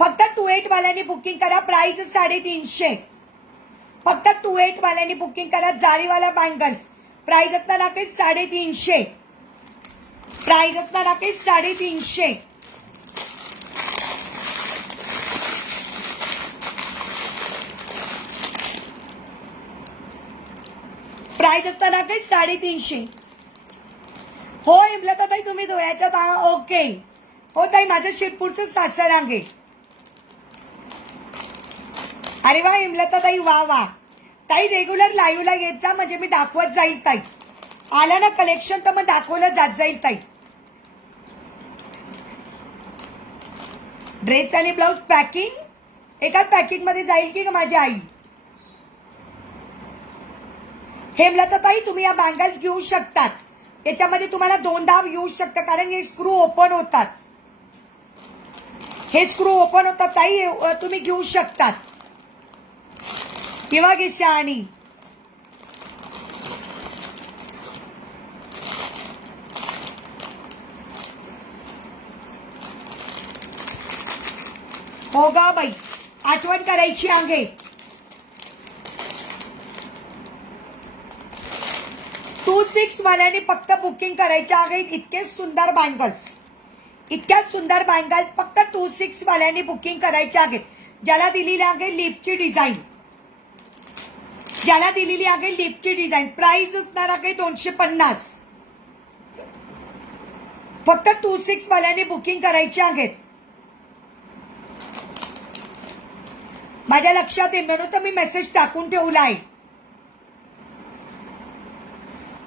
फक्त 28 वाल्यांनी बुकिंग करा. प्राइस 350. फक्त 28 वाल्यांनी बुकिंग करा. जाळीवाला बँगल्स प्राइस असणार आहे 350. प्राइस असणार आहे 350. प्राइस असणार आहे 350. हो इमलता ताई तुम्ही धुळ्याच्यात आहात. ओके. हो ताई माझं शिरपूरचं सासर आहे. अरे वा इमलता ताई वा वा. ताई रेग्युलर लाईव्हला येत जा म्हणजे मी दाखवत जाईल ताई. आलं ना कलेक्शन तर मग दाखवलं जात जाईल ताई. ड्रेस आणि ब्लाऊज पॅकिंग एकाच पॅकिंग मध्ये जाईल की माझी आई. हेमलता ताई तुम्ही या बँगल्स घेऊ शकतात. याच्यामध्ये तुम्हाला 2दा येऊ शकतं कारण हे स्क्रू ओपन होतात. हे स्क्रू ओपन होतात ताई. तुम्ही घेऊ शकतात. किंवा गिशा आणि हो गा बाई आठवण करायची आहे. टू 6 वाल्यांनी फक्त बुकिंग करायचे आहे. इतके सुंदर बँगल्स, इतक्या सुंदर बँगल्स फक्त 26 वाल्यांनी बुकिंग करायचे आहेत. ज्याला दिलेली आहे लिपची डिझाईन, ज्याला दिलेली आहे लिपची डिझाईन. प्राइस असणार आहे 250. फक्त 26 वाल्यांनी बुकिंग करायचे आहेत. माझ्या लक्षात येईल म्हणून तर मी मेसेज टाकून ठेवला आहे.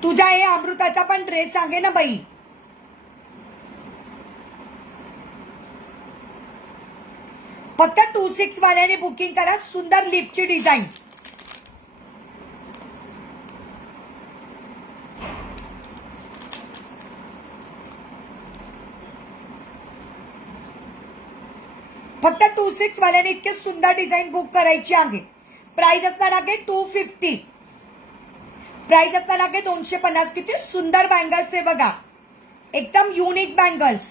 तुझा हे अमृताचा पण ड्रेस आहे ना बाई. फक्त 26 वाल्यांनी बुकिंग करा. सुंदर लिपची डिझाईन. फक्त 26 वाल्यांनी इतके सुंदर डिझाईन बुक करायची आहे. प्राइस असणार आहे 250. प्राइस असणार आहे 250. किती सुंदर बँगल्स आहे बघा. एकदम युनिक बँगल्स.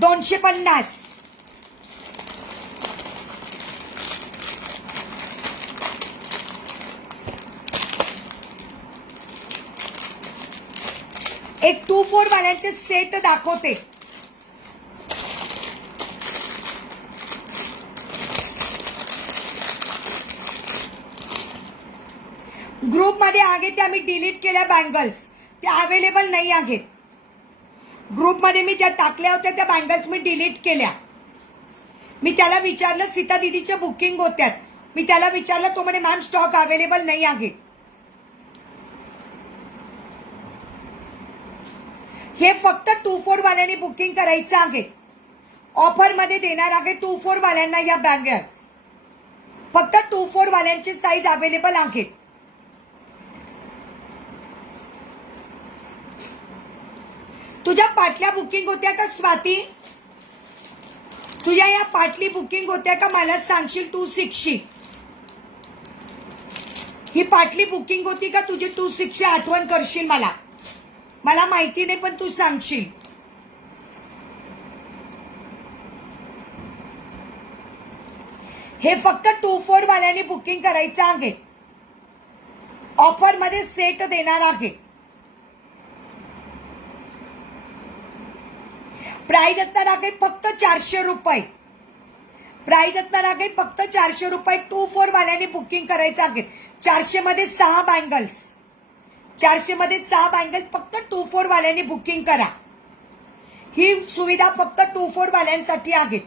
250. एक 2-4 वाल्यांचे सेट दाखवते. ग्रुपमध्ये आहे त्या मी डिलीट केल्या बँगल्स. त्या अवेलेबल नाही आहेत. ग्रुपमध्ये मी ज्या टाकल्या होत्या त्या बँगल्स मी डिलीट केल्या. मी त्याला विचारलं सीता दीदीच्या बुकिंग होत्यात. मी त्याला विचारलं तो म्हणे मॅम स्टॉक अवेलेबल नाही आहे. हे फक्त 2-4 वाल्यांनी बुकिंग करायचं आहे. ऑफर मध्ये देणार आहे 2-4 वाल्यांना या बॅगेस. फक्त 2-4 वाल्यांची साईज अवेलेबल आहे. तुझ्या पाटल्या बुकिंग होत्या का स्वाती? तुझ्या या पाटली बुकिंग होत्या का मला सांगशील 2-6ची? ही पाटली बुकिंग होती का तुझी 2-6ची आठवण करशील मला? मला माहिती नाही पण तू सांगशील. हे फक्त 2-4 वाल्यांनी बुकिंग करायचं आहे. ऑफर मध्ये सेट देणार आहे. प्राइस असणार आहे फक्त 400 रुपये. प्राइस असणार आहे फक्त 400 रुपये. 2-4 वाल्यांनी बुकिंग करायचं आहे. 400 मध्ये 6 बँगल्स. 400 मध्ये 6 बँगल्स फक्त 2-4 वाल्यांनी बुकिंग करा. ही सुविधा फक्त 2-4 वाल्यांसाठी आहे.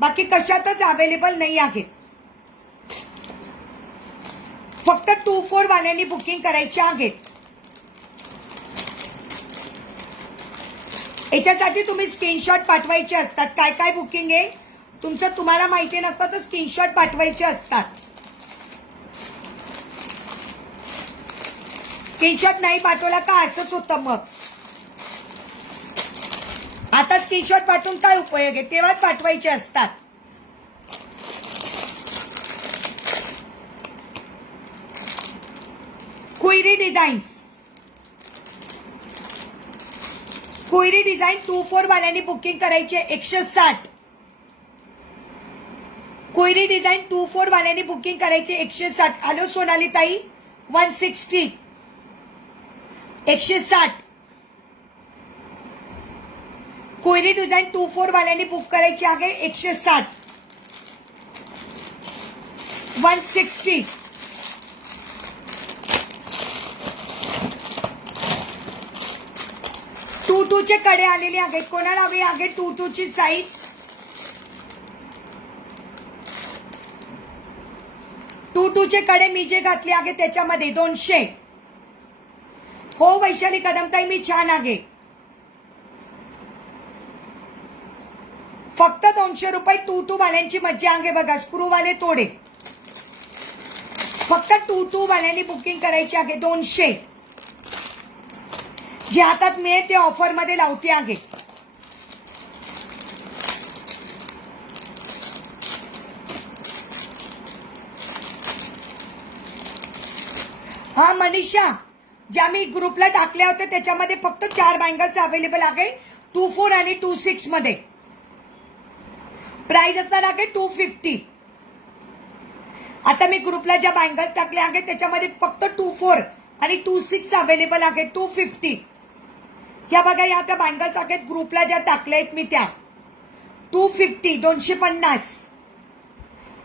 बाकी कशातच अवेलेबल नाही आहे. फक्त 2-4 वाल्यांनी बुकिंग करायची आहे. याच्यासाठी तुम्ही स्क्रीनशॉट पाठवायचे असतात. काय काय बुकिंग आहे तुमचं तुम्हाला माहिती नसतं तर स्क्रीनशॉट पाठवायचे असतात. स्क्रीनशॉट नाही पाठवला का असंच होतं मग. आता स्क्रीनशॉट पाठवून काय उपयोग आहे? तेव्हाच पाठवायचे असतात. कोयरी डिझाईन्स. कोयरी डिझाईन 2-4 वाल्यांनी बुकिंग करायचे 160. कोयरी डिझाईन 2-4 वाल्यांनी बुकिंग करायचे 160. हॅलो सोनाली ताई 160 160. कोयरी डिझाईन 2-4 वाल्यांनी बुक करायची आहे 160 160. टूचे कडे आलेले आहेत. कोणाला हवी आहे 2ची साईज? टूचे कडे मी जे घातले आहे त्याच्यामध्ये 200. हो वैशाली कदमताई मी छान आहे. फक्त 200 रुपये 2 वाल्यांची मज्जा आहे बघा. स्क्रू वाले तोडे. फक्त 2 वाल्यांनी बुकिंग करायची आहे 200. जे हातात मिळेल ते ऑफर मध्ये लावते आहे. हा मनीषा ज्या मी ग्रुपला टाकल्या होत्या त्याच्यामध्ये फक्त 4 बँगल्स अवेलेबल आहे 2-4 आणि 2-6 मध्ये. प्राइस असणार आहे 250. आता मी ग्रुपला ज्या बँगल्स टाकल्या आहेत त्याच्यामध्ये फक्त 2-4 आणि 2-6 अवेलेबल आहे 250. ह्या बघा या त्या बँगल्स आहेत ग्रुपला ज्या टाकल्या आहेत मी त्या 250 250.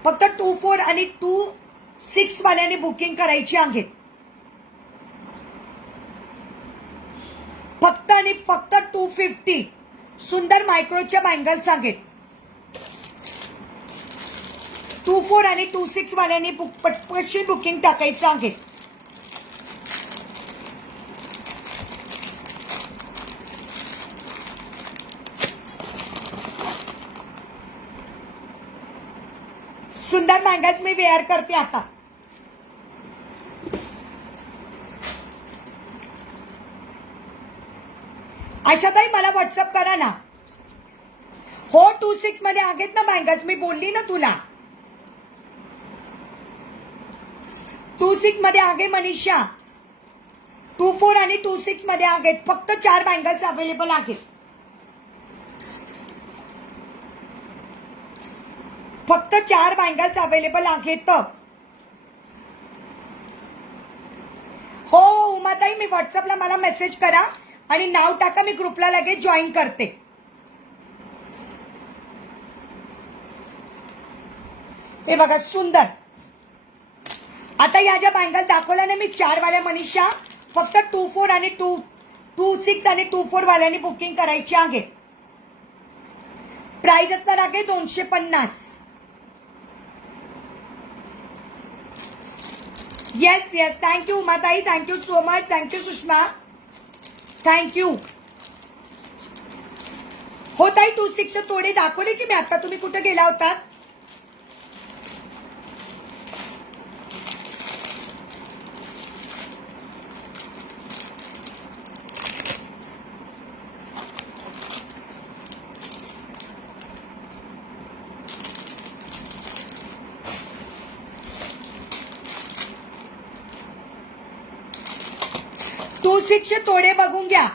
फक्त 2-4 आणि 2-6 वाल्यांनी बुकिंग करायची आहे. फक्त आणि फक्त 250. सुंदर मायक्रोच्या बँगल्स आहेत. 2-4 आणि 2-6 वाल्यांनी पटपटशी बुकिंग टाकायचं आहे. सुंदर बँगल्स मी वेअर करते आता. आशाताई मला व्हॉट्सअप करा ना. हो 2-6 मध्ये आहेत ना बँगल्स. मी बोलली ना तुला 2-6 मध्ये आहे मनीषा. 2-4 आणि 2-6 मध्ये आहेत. फक्त 4 बँगल्स अवेलेबल आहेत. फक्त 4 बँगल्स अवेलेबल आहेत. हो उमाताई मी व्हॉट्सअपला मला मेसेज करा आणि नाव टाका. मी ग्रुपला लगेच जॉईन करते. हे बघा सुंदर. आता या ज्या बँगल्स दाखवल्या ना मी 4 वाल्या मनीषा फक्त 2-4 आणि 2-6 आणि 2-4 वाल्यांनी बुकिंग करायची आहे. प्राइस असणार आहे 250. येस येस थँक्यू उमाताई. Thank you so much. Thank you Sushma. Thank you. हो ताई 26 तोडे दाखवले की मी आता. तुम्ही कुठे गेला होता? टू 6 तोडे बघून घ्या.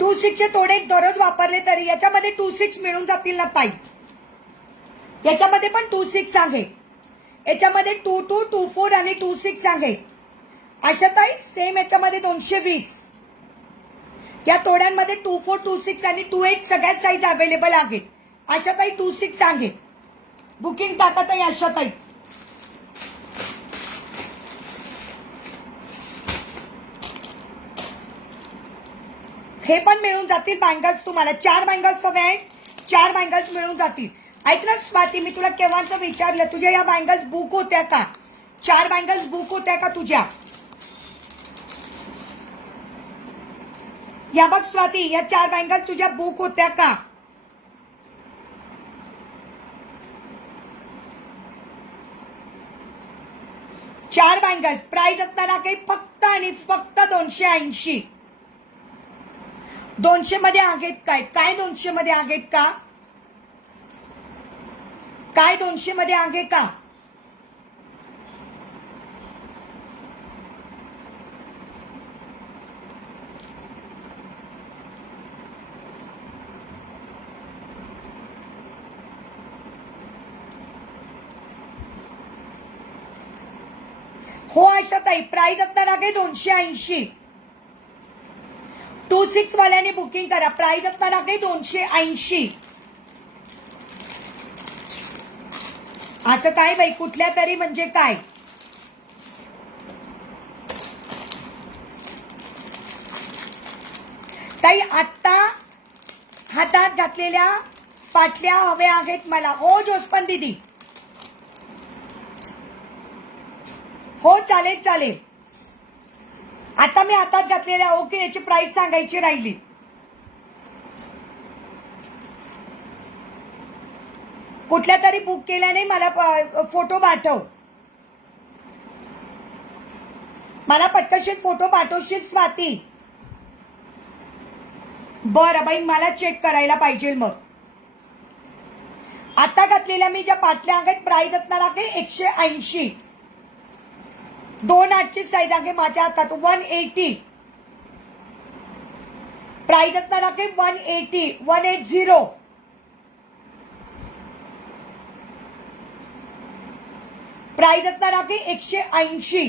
टू 6 तोडे दररोज वापरले तरी याच्यामध्ये 26 मिळून जातील ना ताई. याच्यामध्ये पण 26 आहे. याच्यामध्ये 22, 24 आणि 26 आहे. अशा ताई सेम याच्यामध्ये 220. या तोड्यांमध्ये 24, 26 आणि 28 सगळ्यात साईज अवेलेबल आहेत. अशा ताई 26 आहे. बुकिंग टाका ताई अशा ताई. हे पण मिळून जातील बँगल्स तुम्हाला. 4 बँगल्स हवे आहेत. 4 बँगल्स मिळून जातील. ऐक ना स्वाती, मी तुला केव्हाच विचारलं तुझ्या या बँगल्स बुक होत्या का? 4 बँगल्स बुक होत्या का तुझ्या? या बघ स्वाती, या 4 बँगल्स तुझ्या बुक होत्या का? चार बँगल्स प्राइस असताना काही फक्त आणि फक्त 280. 200 मध्ये आहेत काय? काय 200 मध्ये आहेत का? काय 200 मध्ये आहे का? हो आशा ताई, प्राइस असणार आहे 280. 26 वाल्याने बुकिंग करा. प्राइस असणार आहे 280. असं काय बाई, कुठल्या तरी म्हणजे काय? ताई आत्ता हातात घातलेल्या पाटल्या हव्या आहेत मला. हो जोस्पन दीदी, हो चालेल चालेल. आता मी हातात घातलेल्या. ओके, याची प्राइस सांगायची राहिली. कुठल्या तरी बुक केल्याने मला फोटो पाठव. मला पटकन फोटो पाठवशील स्वाती? बरं बाई, मला चेक करायला पाहिजे मग. आता घातलेल्या मी ज्या पाटल्या आहेत प्राइस असणार आहे 180. 2.8ची साईज आहे माझ्या हातात. 180 प्राइस असणार आहे. 180 180 प्राइस असणार आहे 180.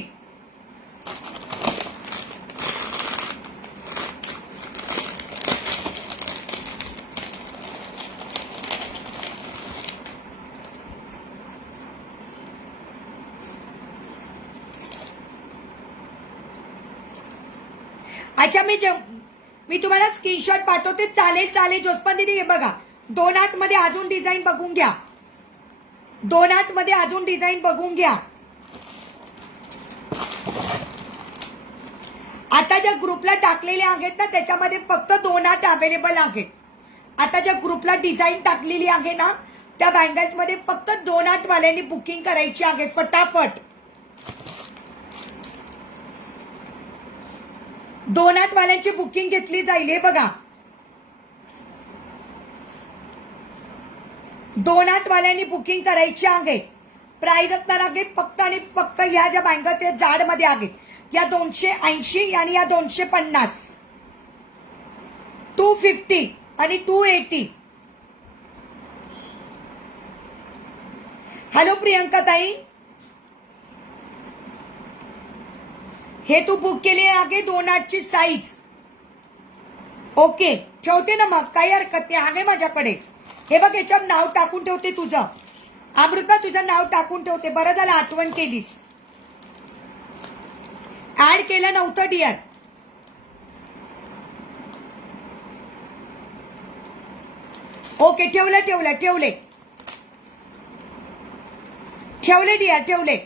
अच्छा, मी तुम्हाला स्क्रीनशॉट पाठवते. चालेल चालेल जोस्पन दीदी. हे बघा 2.8 मध्ये अजून डिझाईन बघून घ्या. 2.8 मध्ये अजून डिझाईन बघून घ्या. आता ज्या ग्रुपला टाकलेले आहेत ना त्याच्यामध्ये फक्त 2.8 अवेलेबल आहेत. आता ज्या ग्रुपला डिझाईन टाकलेली आहे ना त्या बँगल्स मध्ये फक्त 2.8 वाल्यांनी बुकिंग करायची आहे फटाफट. 2.8 वाल्यांची बुकिंग घेतली जाईल. हे बघा 2.8 वाल्यांनी बुकिंग करायची आहे. प्राइस असणार आहे फक्त आणि फक्त ह्या ज्या बँगल्स आहेत जाड मध्ये आहेत या 280 आणि या 250. 250 आणि 280. हॅलो प्रियंका ताई, हे तू बुक केली आहे 2.8ची साईज. ओके ठेवते ना मग, काही हरकत नाही आहे माझ्याकडे. हे बघ याच्यावर नाव टाकून ठेवते तुझं. अमृता तुझं नाव टाकून ठेवते. बरं झालं आठवण केलीस. ऍड केलं नव्हतं डिअर. ओके ठेवले ठेवले ठेवले ठेवले डिअर ठेवले.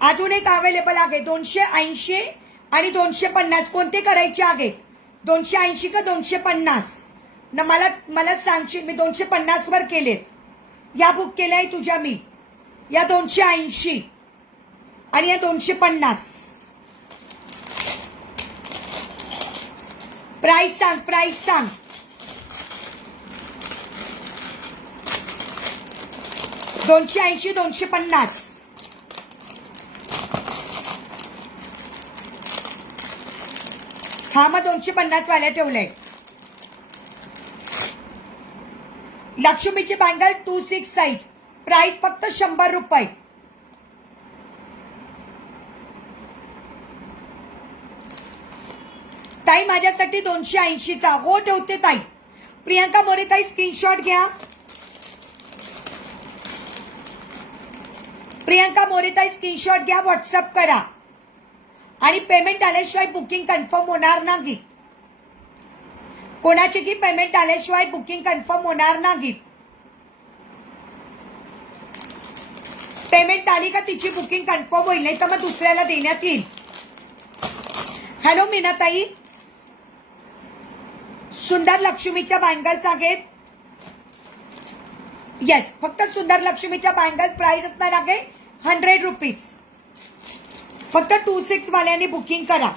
अजून एक अवेलेबल आहे 280 आणि 250 कोणते करायचे आहेत? 280 का 250? ना मला सांगशील. मी 250 वर केलेत. या बुक केल्याय तुझ्या मी. या 280 आणि या 250. प्राइस सांग, प्राइस सांग. $280, $250. हा मग 250 वाल्या ठेवलंय. लक्ष्मीची बँगल 26 साईज. प्राइस फक्त 100 रुपये. ताई माझ्यासाठी 280 चा. हो ठेवते ताई. प्रियंका मोरे ताई स्क्रीनशॉट घ्या. प्रियंका मोरे ताई स्क्रीनशॉट घ्या, व्हॉट्सअप करा. आणि पेमेंट आल्याशिवाय बुकिंग कन्फर्म होणार नाही. कोणाची की पेमेंट आल्याशिवाय बुकिंग कन्फर्म होणार नाही. पेमेंट आली का तिची बुकिंग कन्फर्म होईल, नाही तर मग दुसऱ्याला देण्यात येईल. हॅलो मीनाताई. सुंदर लक्ष्मीच्या बँगल्स आहेत. येस, फक्त सुंदर लक्ष्मीच्या बँगल प्राइस असणार आहे 100 रुपीज. फक्त 26 वाल्यांनी बुकिंग करा.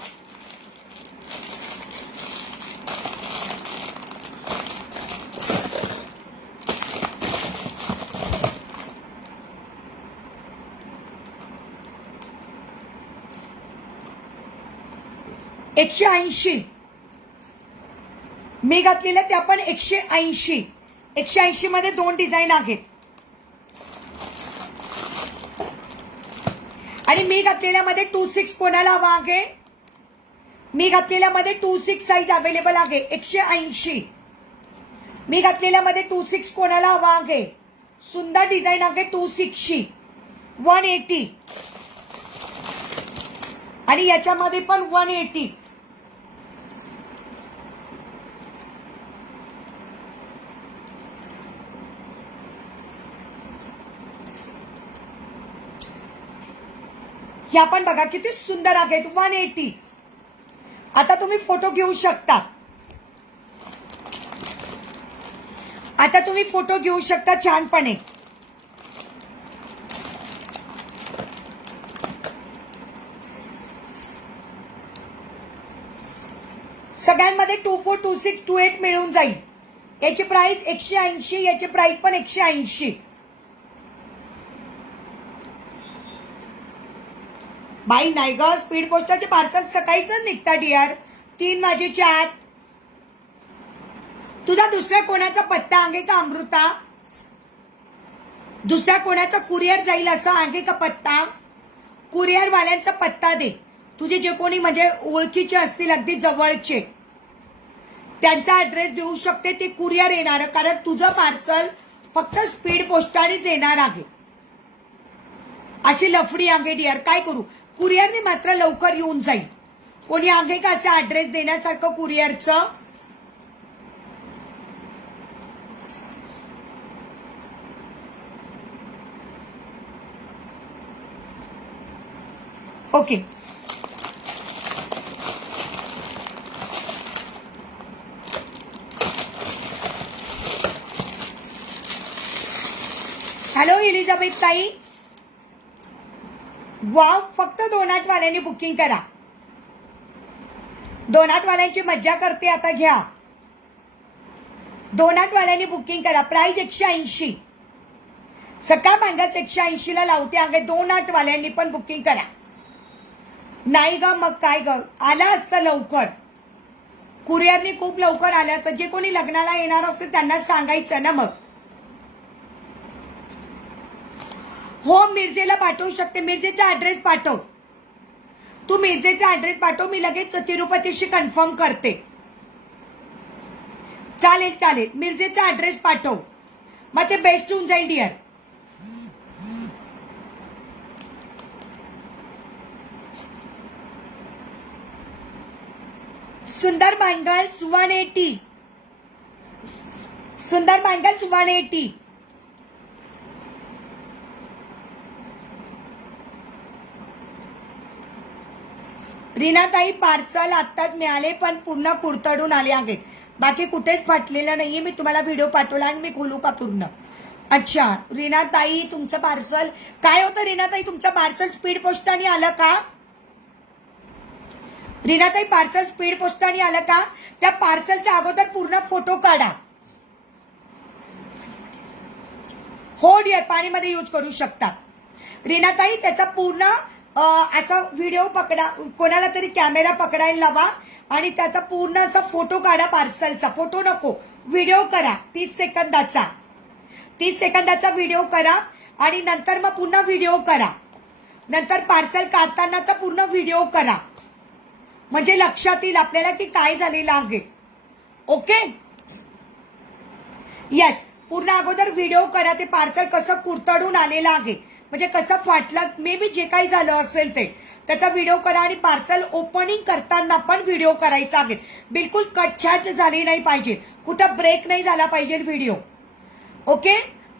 $180 मी घातलेलं ते आपण 180. 180 मध्ये 2 डिझाईन आहेत. आणि मी घातलेल्यामध्ये 26 कोणाला हवा आहे? मी घातलेल्यामध्ये 26 साईज अवेलेबल आहे. 180 मी घातलेल्यामध्ये 26 कोणाला हवा आहे? सुंदर डिझाईन आहे 260. 180 आणि याच्यामध्ये पण 180. ह्या पण बघा किती सुंदर आहेत. 180. आता तुम्ही फोटो घेऊ शकता. आता तुम्ही फोटो घेऊ शकता छानपणे. सगळ्यांमध्ये 24, 26, 28 मिळून जाईल. याची प्राइस 180. याची प्राइस पण 180. बाई नाही ग, स्पीड पोस्टचे पार्सल सकाळीच निघतात डिअर. 3 वाजेच्या आत. तुझा दुसऱ्या कोणाचा पत्ता आहे का अमृता? दुसऱ्या कोणाचा कुरिअर जाईल असा आहे का पत्ता? कुरिअर वाल्यांचा पत्ता दे. तुझे जे कोणी म्हणजे ओळखीचे असतील अगदी जवळचे त्यांचा ऍड्रेस देऊ शकते. ते कुरिअर येणार, कारण तुझं पार्सल फक्त स्पीड पोस्टानेच येणार आहे. अशी लफडी आहे डिअर. काय करू? कुरिअरने मात्र लवकर येऊन जाईल. कोणी आहे का असं ऍड्रेस देण्यासारखं कुरिअरचं? ओके. हॅलो इलिझाबेथ ताई. वाव, फक्त 2-8 वाल्यांनी बुकिंग करा. 2-8 वाल्यांची मज्जा करते आता. घ्या 2-8 वाल्यांनी बुकिंग करा. प्राइस 180. सकाळ बँगल्स 180 ला लावते आहे. 2-8 वाल्यांनी पण बुकिंग करा. नाही ग मग काय ग, आलं असतं लवकर. कुरिअरनी खूप लवकर आलं असतं. जे कोणी लग्नाला येणार असतील त्यांना सांगायचं ना मग. हो मिरजेला पाठवू शकते. मिरजेचा ऍड्रेस पाठव. तू मिरजेचा ऍड्रेस पाठव, मी लगेच तिरुपतीशी कन्फर्म करते. चालेल चालेल, मिरजेचा ऍड्रेस पाठव, मग ते बेस्ट होऊन जाईल डिअर. सुंदर बँगल्स 180. सुंदर बँगल्स 180. रीनाताई पार्सल आत्ताच मिळाले पण पूर्ण कुरतडून आले आहेत. बाकी कुठेच फाटलेलं नाहीये. मी तुम्हाला व्हिडिओ पाठवला आणि मी खोलू का पूर्ण? अच्छा रीनाताई तुमचं पार्सल काय होतं? रीनाताई तुमचं पार्सल स्पीड पोस्टाने आलं का? रीनाताई पार्सल स्पीड पोस्टाने आलं का? त्या पार्सलच्या अगोदर पूर्ण फोटो काढा. हो डिअर पाणीमध्ये यूज करू शकता. रीनाताई त्याचा पूर्ण असा व्हिडिओ पकडा, कोणाला तरी कॅमेरा पकडायला लावा आणि त्याचा पूर्ण असा फोटो काढा. पार्सलचा फोटो नको, व्हिडिओ करा 30 सेकंदाचा. 30 सेकंदाचा व्हिडिओ करा आणि नंतर मग पुन्हा व्हिडिओ करा. नंतर पार्सल काढतानाचा पूर्ण व्हिडिओ करा. म्हणजे लक्षात येईल आपल्याला की काय झालेलं आहे. ओके येस पूर्ण अगोदर व्हिडिओ करा. ते पार्सल कसं कुरतडून आलेलं आहे, म्हणजे कसं फाटलं, मे बी जे काही झालं असेल ते त्याचा व्हिडिओ करा. आणि पार्सल ओपनिंग करताना पण व्हिडिओ करायचा आहे. बिलकुल कटछाट झाली नाही पाहिजे, कुठं ब्रेक नाही झाला पाहिजे व्हिडिओ. ओके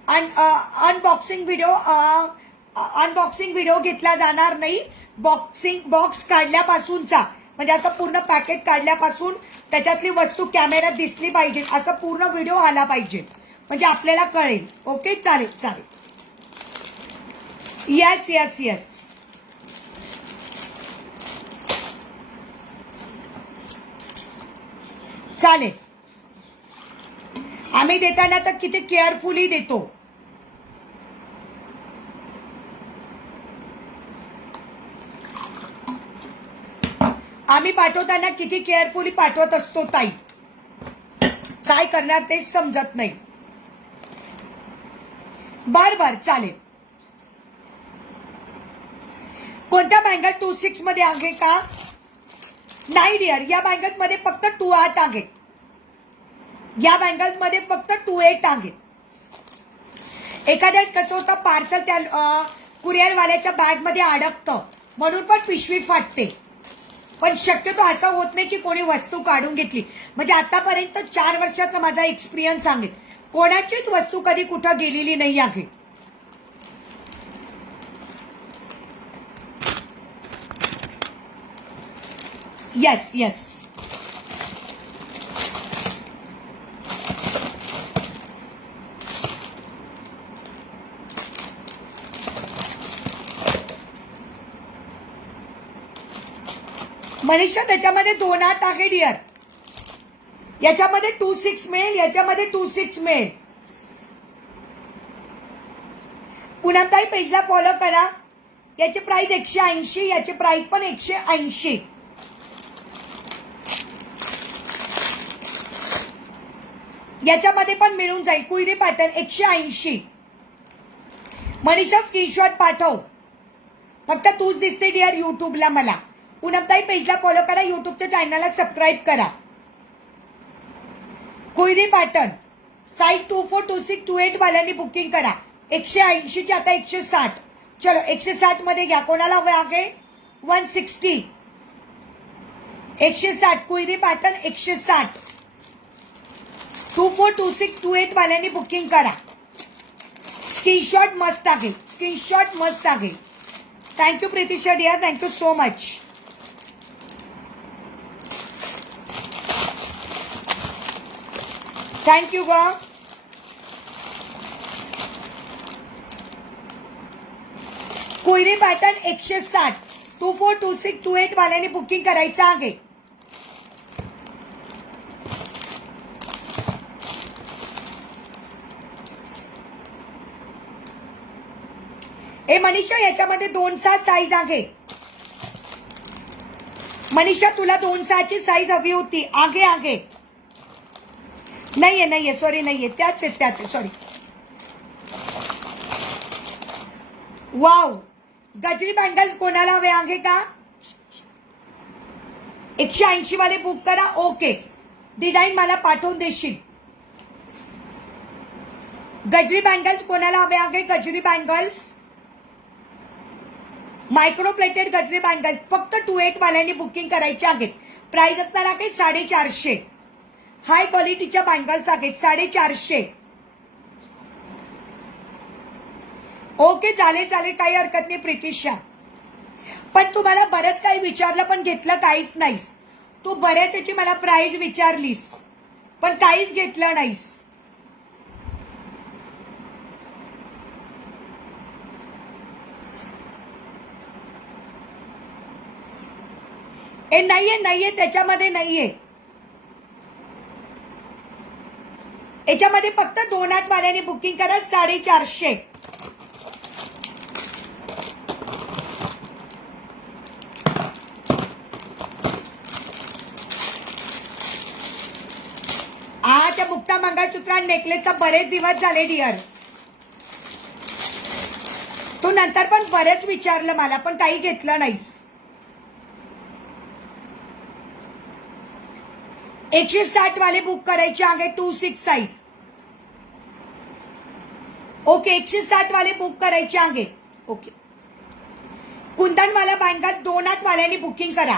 अनबॉक्सिंग व्हिडिओ घेतला जाणार नाही. बॉक्स काढल्यापासूनचा म्हणजे असं पूर्ण पॅकेट काढल्यापासून त्याच्यातली वस्तू कॅमेऱ्यात दिसली पाहिजे, असं पूर्ण व्हिडिओ आला पाहिजे म्हणजे आपल्याला कळेल. ओके चालेल चालेल. येस येस येस चालेल. आम्ही देताना तर किती केअरफुली देतो. आम्ही पाठवताना किती केअरफुली पाठवत असतो ताई. काय करणार तेच समजत नाही. बर बर चालेल. कोणत्या बँगल 26 मध्ये आहे का? नाही डिअर या बँगल्स मध्ये फक्त 28 आहे. या बँगल्स मध्ये फक्त 28 आहे. एखाद्याच कसं होतं पार्सल त्या कुरिअरवाल्याच्या बॅग मध्ये अडकतं म्हणून पण पिशवी फाटते. पण शक्यतो असं होत नाही की कोणी वस्तू काढून घेतली. म्हणजे आतापर्यंत 4 वर्षाचा माझा एक्सपिरियन्स आहे, कोणाचीच वस्तू कधी कुठं गेलेली नाही आहे. येस येस मनीषा त्याच्यामध्ये 2 हात आहे डिअर. याच्यामध्ये 26 मिळेल, याच्यामध्ये 26 मिळेल. पुनमताई पेजला फॉलो करा. याची प्राइस 180, याची प्राइस पण 180. याच्यामध्ये पण मिळून जाईल. कुईरी पॅटर्न 180. मनीषा स्क्रीनशॉट पाठव. फक्त तूच दिसते डिअर युट्यूबला मला. पुनमताई पेजला फॉलो करा, युट्यूबच्या चॅनलला सबस्क्राईब करा. कुईरी पॅटर्न साईज 24, 26, 28 वाल्यांनी बुकिंग करा. 180 ची आता 160. चलो 160 मध्ये घ्या. कोणाला हवं आहे? 160. 160 कुईरी पॅटर्न 160. 24, 26, 28 वाल्यांनी बुकिंग करा. स्क्रीनशॉट मस्त आहे, स्क्रीनशॉट मस्त आहे. Thank you Preetisha dear, thank you so much. Thank you ग. कुईरी पॅटर्न 160. 24, 26, 28 वाल्यांनी बुकिंग करायचं आहे. ए मनीषा याच्यामध्ये 2/6 साईज आहे. मनीषा तुला 2/6 साईज हवी होती. आगे आगे नाहीये सॉरी नाहीये. त्याच आहे सॉरी. वाव गजरी बँगल्स कोणाला हवे आहे का? 180 वाले बुक करा. ओके डिझाईन मला पाठवून देशील. गजरी बँगल्स कोणाला हवे आहे? गजरी बँगल्स मायक्रो प्लेटेड गजरी बँगल्स फक्त 28 वाल्यांनी बुकिंग करायची आहेत. प्राइस असणार आहे 450. हाय क्वालिटीच्या बँगल्स आहेत 450. ओके चालेल चालेल काही हरकत नाही प्रीतिशा. पण तुम्हाला बरंच काही विचारलं पण घेतलं काहीच नाहीस. तू बऱ्याच याची मला प्राइस विचारलीस पण काहीच घेतलं नाहीस. ए नाहीये नाहीये त्याच्यामध्ये नाहीये. याच्यामध्ये फक्त 2 8 वाल्यांनी बुकिंग करा 450. त्या मुक्ता मंगळसूत्र नेकलेसचा बरेच दिवस झाले डिअर. तू नंतर पण बरेच विचारलं मला पण काही घेतलं नाहीस. 160 वाले बुक करायचे आहे 26 साइज. ओके 160 वाले बुक करायचे आहे. ओके कुंदनवाला बँकात 2 8 वाल्यांनी बुकिंग करा.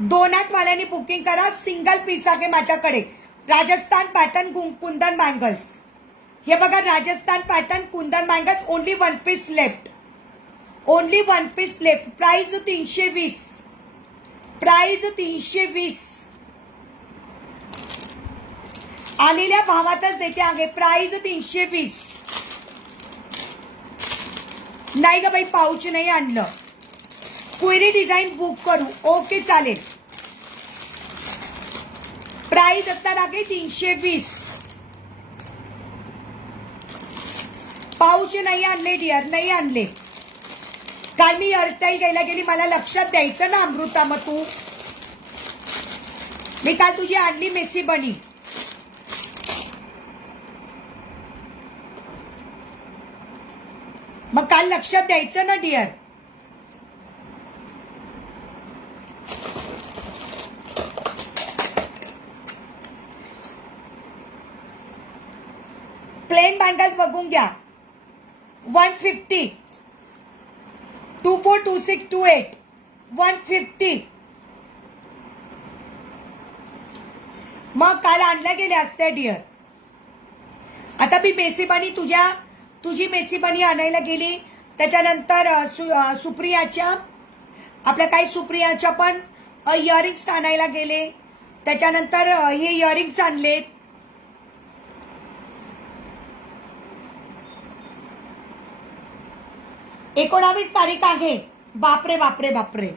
2 8 वाल्यांनी बुकिंग करा. सिंगल पीस आहे माझ्याकडे. Rajasthan pattern kundan bangles. हे बघा Rajasthan pattern kundan bangles. Only 1 piece left. Only 1 piece left. Price 320. Price 320. आलेल्या भावातच देते आहे. प्राइस 320. नाही ग बाई पाऊच नाही आणलं. क्वेरी डिझाईन बुक करू. ओके चालेल. प्राइस असणार आहे 320. पाऊच नाही आणले डिअर नाही आणले. काल मी हेअरस्टाईल घ्यायला गेली मला लक्षात द्यायचं ना अमृता. मग तू मी काल तुझी आणली मेसी बनी. मग काल लक्षात द्यायचं ना डिअर. प्लेन बँगल्स बघून घ्या. 150. 242628. 150. मग काल आणल्या गेल्या असत्या डिअर. आता मी मेसीबानी तुझी मेसीबानी आणायला गेली. त्याच्यानंतर सुप्रियाच्या आपल्या काही सुप्रियाच्या पण इयरिंग्स आणायला गेले. त्याच्यानंतर हे इयरिंग्स आणले. एकोणावीस तारीख आहे. बापरे बापरे बापरे.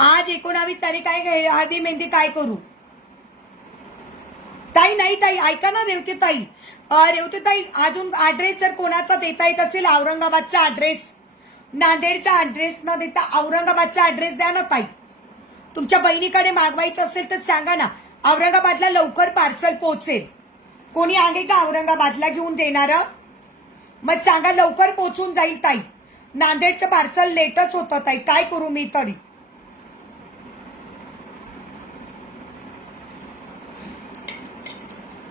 आज 19 तारीख आहे. हळदी मेहंदी काय करू ताई. नाही ताई ऐका ना रेवते ताई. रेवते ताई अजून ऍड्रेस जर कोणाचा देता येत असेल औरंगाबादचा ऍड्रेस नांदेडचा ऍड्रेस न देता औरंगाबादचा ऍड्रेस द्या ना ताई. तुमच्या बहिणीकडे मागवायचं असेल तर सांगा ना. औरंगाबादला लवकर पार्सल पोहोचेल. कोणी आहे का औरंगाबादला घेऊन देणार. मग सांगा लवकर पोहोचून जाईल ताई. नांदेडचं पार्सल लेटच होतं ताई. काय करू मी तरी.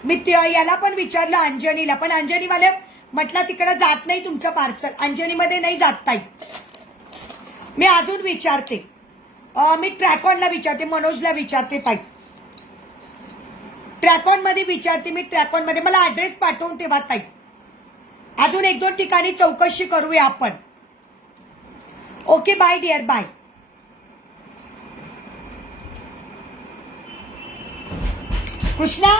मी याला पण विचारलं अंजनीला पण अंजनीवाले म्हटलं तिकडे जात नाही तुमचं पार्सल. अंजनीमध्ये नाही जात ताई. मी अजून विचारते. मी ट्रॅकॉनला विचारते. मनोजला विचारते ताई. ट्रॅकॉन मध्ये विचारते मी. ट्रॅकॉन मध्ये मला ऍड्रेस पाठवून ठेवा ताई. अजून 1-2 ठिकाणी चौकशी करूया आपण. Okay bye dear bye. Krishna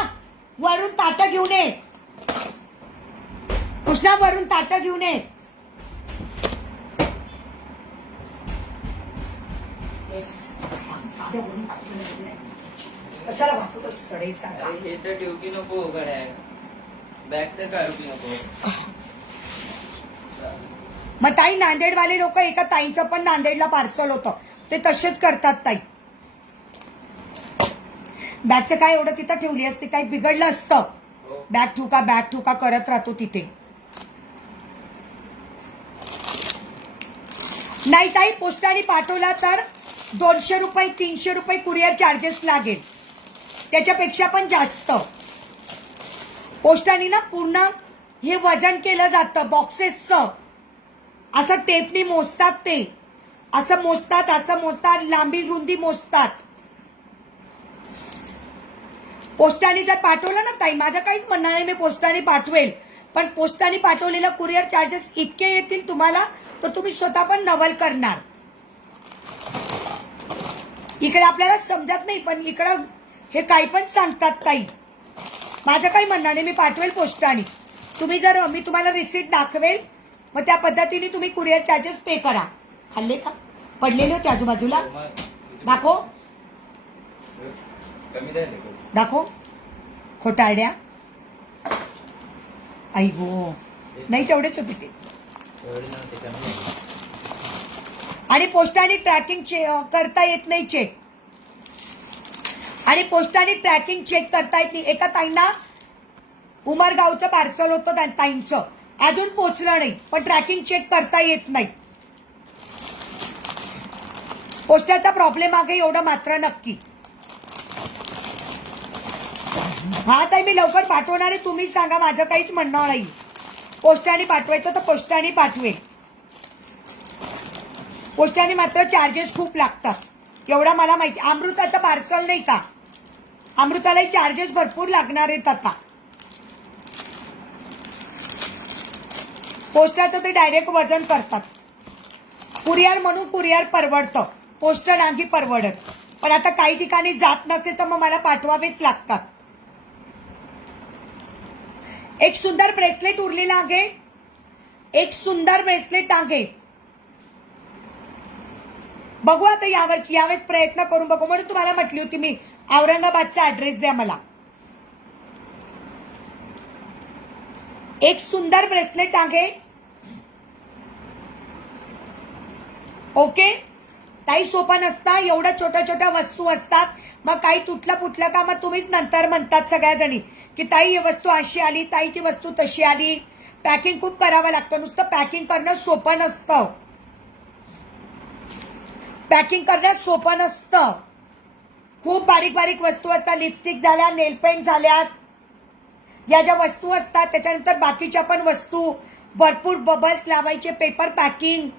वरून ताटं घेऊन ये. कृष्णा वरून ताटं घेऊन ये. कशाला वाचवतो सडे सांगा. हे तर ठेवकी नको गड्या. बॅग तर काढू नको. मग ताई नांदेडवाले लोक एका ताईंचं पण नांदेडला पार्सल होतं. ते तसेच करतात ताई. बॅगचं काय एवढं तिथं ठेवली असते काही बिघडलं असतं. बॅग ठुका करत राहतो तिथे. नाही ताई पोस्टाने पाठवला तर 200 रुपये 300 रुपये कुरिअर चार्जेस लागेल. त्याच्यापेक्षा पण जास्त. पोस्टाने ना पूर्ण हे वजन केलं जातं बॉक्सेसचं. असं टेपनी मोजतात ते. असं मोजतात लांबी रुंदी मोजतात. पोस्टाने जर पाठवलं ना ताई माझं काहीच म्हणणं नाही. मी पोस्टाने पाठवेल पण पोस्टाने पाठवलेलं कुरिअर चार्जेस इतके येतील तुम्हाला तर तुम्ही स्वतः पण नवल करणार. इकडे आपल्याला समजत नाही पण इकडं हे काही पण सांगतात ताई. माझं काही म्हणणं नाही, मी पाठवेल पोस्टाने. तुम्ही जर मी तुम्हाला रिसीट दाखवेल मग त्या पद्धतीने तुम्ही कुरिअर चार्जेस पे करा. खाल्ले का? पडलेले होते आजूबाजूला. दाखव कमी झाले दाखव खोटारड्या. आई गो नाही तेवढेच होते ते. आणि पोस्टाने ट्रॅकिंग करता येत नाही चेक. आणि पोस्टाने ट्रॅकिंग चेक करता येत नाही. एका ताईंना उमरगावचं पार्सल होतं त्या ताईंचं अजून पोचलं नाही पण ट्रॅकिंग चेक करता येत नाही. पोस्टाचा प्रॉब्लेम आहे एवढं मात्र नक्की. हा ताई मी लवकर पाठवणार आहे. तुम्ही सांगा, माझं काहीच म्हणणं नाही. पोस्टाने पाठवायचं तर पोस्टाने पाठवेल. पोस्टाने मात्र चार्जेस खूप लागतात एवढं मला माहिती. अमृताचं पार्सल नाही का, अमृतालाही चार्जेस भरपूर लागणार आहेत आता. पोस्टाचं ते डायरेक्ट वजन करतात. कुरिअर म्हणून कुरिअर परवडतं, पोस्ट नाही परवडत. पण आता काही ठिकाणी जात नसेल तर मग मला पाठवावेच लागतात. एक सुंदर ब्रेसलेट उरलेला आहे. एक सुंदर ब्रेसलेट आहे. बघू आता यावेळेस प्रयत्न करून बघू. म्हणून तुम्हाला म्हटली होती मी औरंगाबादचा ऍड्रेस द्या मला. एक सुंदर ब्रेसलेट आहे. ओके काही सोपं नसतं. एवढ्या छोट्या छोट्या वस्तू असतात. मग काही तुटलं फुटलं का मग तुम्हीच नंतर म्हणतात सगळ्या जणी की ताई ही वस्तू अशी आली, ताई ती वस्तू तशी आली. पॅकिंग खूप करावं लागतं. नुसतं पॅकिंग करणं सोपं नसतं. पॅकिंग करणं सोपं नसतं. खूप बारीक बारीक वस्तू असतात. लिपस्टिक झाल्या, नेलपेंट झाल्यात, या ज्या वस्तू असतात त्याच्यानंतर बाकीच्या पण वस्तू, भरपूर बबल्स लावायचे, पेपर पॅकिंग.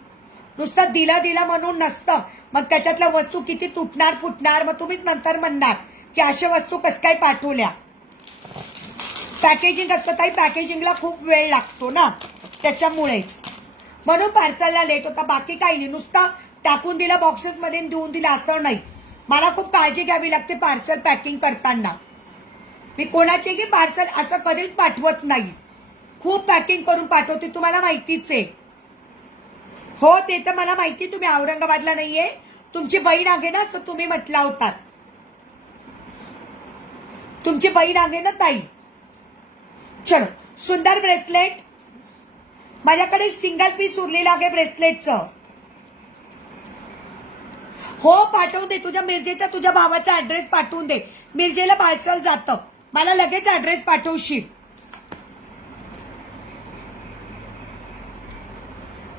नुसतं दिलं म्हणून नसतं. मग त्याच्यातल्या वस्तू किती तुटणार फुटणार मग तुम्हीच नंतर म्हणणार की अशा वस्तू कसं काय पाठवल्या. पॅकेजिंग असतं ताई, पॅकेजिंगला खूप वेळ लागतो ना त्याच्यामुळेच. म्हणून पार्सलला लेट होता. बाकी काही नाही. नुसतं टाकून दिलं बॉक्सेसमध्ये देऊन दिलं असं नाही. मला खूप काळजी घ्यावी लागते पार्सल पॅकिंग करताना. मी कोणाचेही पार्सल असं कधीच पाठवत नाही. खूप पॅकिंग करून पाठवते, तुम्हाला माहितीच आहे. हो ते तर मला माहिती. तुम्ही औरंगाबादला नाहीये, तुमची बहीण आहे ना असं तुम्ही म्हटला होता. तुमची बहीण आहे ना ताई. चलो सुंदर ब्रेसलेट. माझ्याकडे सिंगल पीस उरलेला आहे ब्रेसलेटचं. हो पाठवून दे. तुझ्या मिरजेचा तुझ्या भावाचा ऍड्रेस पाठवून दे. मिरजेला पार्सल जातं. मला लगेच ऍड्रेस पाठवशील.